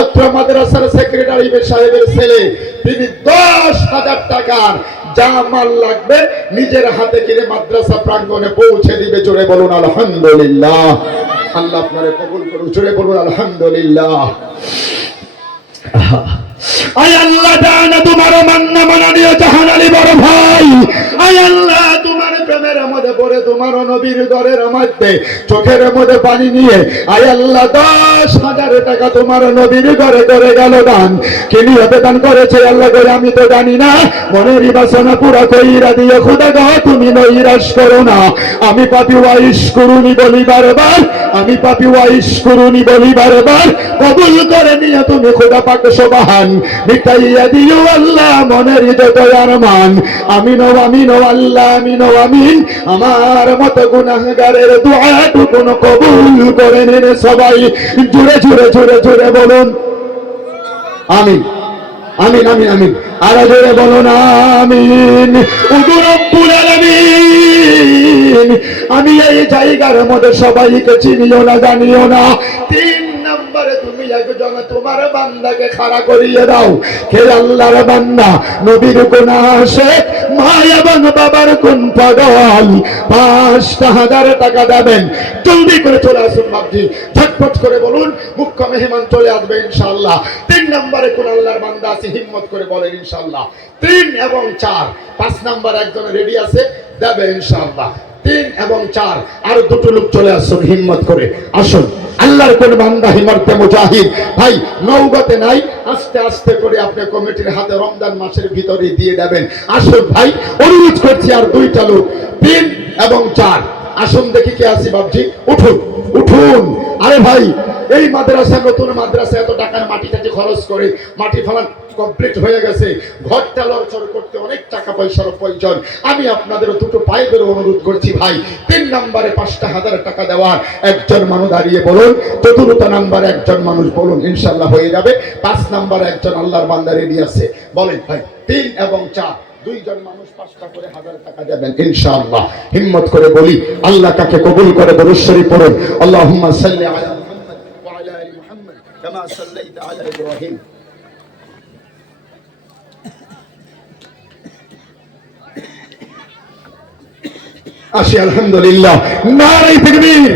অত্র মাদ্রাসার সেক্রেটারি সাহেবের ছেলে, তিনি 10,000 টাকার যা মাল লাগবে নিজের হাতে কিনে মাদ্রাসা প্রাঙ্গণে পৌঁছে দিবে। জোরে বলুন আলহামদুলিল্লাহ। আল্লাহ আপনারে কবুল করুন। জোরে বলুন আলহামদুলিল্লাহ। আয় আল্লাহ জানা তোমার মান্না মাননীয় জাহান আলী বড় ভাই, আয় আল্লাহ তোমার প্রেমের মধ্যে পড়ে তোমার নবীর ঘরের মধ্যে চোখের মধ্যে পানি নিয়ে আয় আল্লাহ 10,000 টাকা তোমার নবীর ঘরে করে গেল দান। কি নিয়তে দান করেছে আল্লাহ করে আমি তো জানি না, মনের বাসনা পুরা কইরা দিয়ে খোদা গো তুমি নৈরাশ করো না। আমি পাপী ওয়াইশ করুনি বলি বারবার, আমি পাপী ওয়াইশ করুনি বলি বারবার, কবুল করে নিয়ে তুমি খোদা পাক সুবহান মিটাইয়া দিও আল্লাহ মনের যত আরমান। আমিন ও আমিন ও আল্লাহ আমিন ও আমিন। আমার মতো গুনাহগারের দুআটুকু কবুল করে নিন সবাই। জোরে জোরে জোরে জোরে বলুন আমিন আমিন আমিন আমিন। আর জোরে বলুন আমিন। ওগো রব্বুল আলামিন, আমি এই জায়গার মধ্যে সবাইকে চিনিও না জানিও না। 3 নম্বরে তুমি একজন তোমার বান্দাকে খাড়া করিয়ে দাও। হে আল্লাহর বান্দা, নবীর কোন আশিক, মা এবং বাবার কোন পাগল, 5,000 টাকা দেবেন। জলদি করে চলে আসুন বাপজি, ঝটপট করে বলুন, মুখ্য মেহমান চলে আসবে ইনশাআল্লাহ। 3 নম্বরে কোন আল্লাহর বান্দা আছে হিম্মত করে বলেন ইনশাআল্লাহ। 3 এবং 4, 5 নম্বর একজন রেডি আছে, দেবে ইনশাআল্লাহ। 3 এবং 4 আর 2টো লোক চলে আসুন হিম্মত করে আসুন। আল্লাহর কোন বান্দা হিমার্তে মুজাহিদ ভাই নওগাঁতে নাই, আস্তে আস্তে করে আপনি কমিটির হাতে রমজান মাসের ভিতরে দিয়ে দেবেন। আসুন ভাই, অনুরোধ করছি আর 2টা লোক, 3 এবং 4 আসুন। দেখি কে আসি বাবজি, উঠুন উঠুন। আরে ভাই এই মাদ্রাসা, নতুন মাদ্রাসা, এত টাকার মাটি টাটি খরচ করে মাটি ফেলান কমপ্লিট হয়ে গেছে, ঘরটা লড়চড় করতে অনেক টাকা পয়সার প্রয়োজন। আমি আপনাদের 2টো পায়ে ধরে অনুরোধ করছি ভাই, 3 নম্বরে 5,000 টাকা দেওয়ার একজন মানুষ দাঁড়িয়ে বলুন, 4th নম্বরে একজন মানুষ বলুন, ইনশাআল্লাহ হয়ে যাবে। 5 নম্বরে একজন আল্লাহর বান্দা রেডি আছে, বলেন ভাই। 3 এবং 4 2জন মানুষ 5টা করে 1000 টাকা দেবেন ইনশাআল্লাহ। হিম্মত করে বলি, আল্লাহ কাকে কবুল করে দরুদ শরীফ পড়ুন। আল্লাহুম্মা সাল্লি আলা মুহাম্মদ ওয়া আলা আলি মুহাম্মদ কামা সাল্লাইতা আলা ইব্রাহিম। আসি আলহামদুলিল্লাহ, নারে তাকবীর।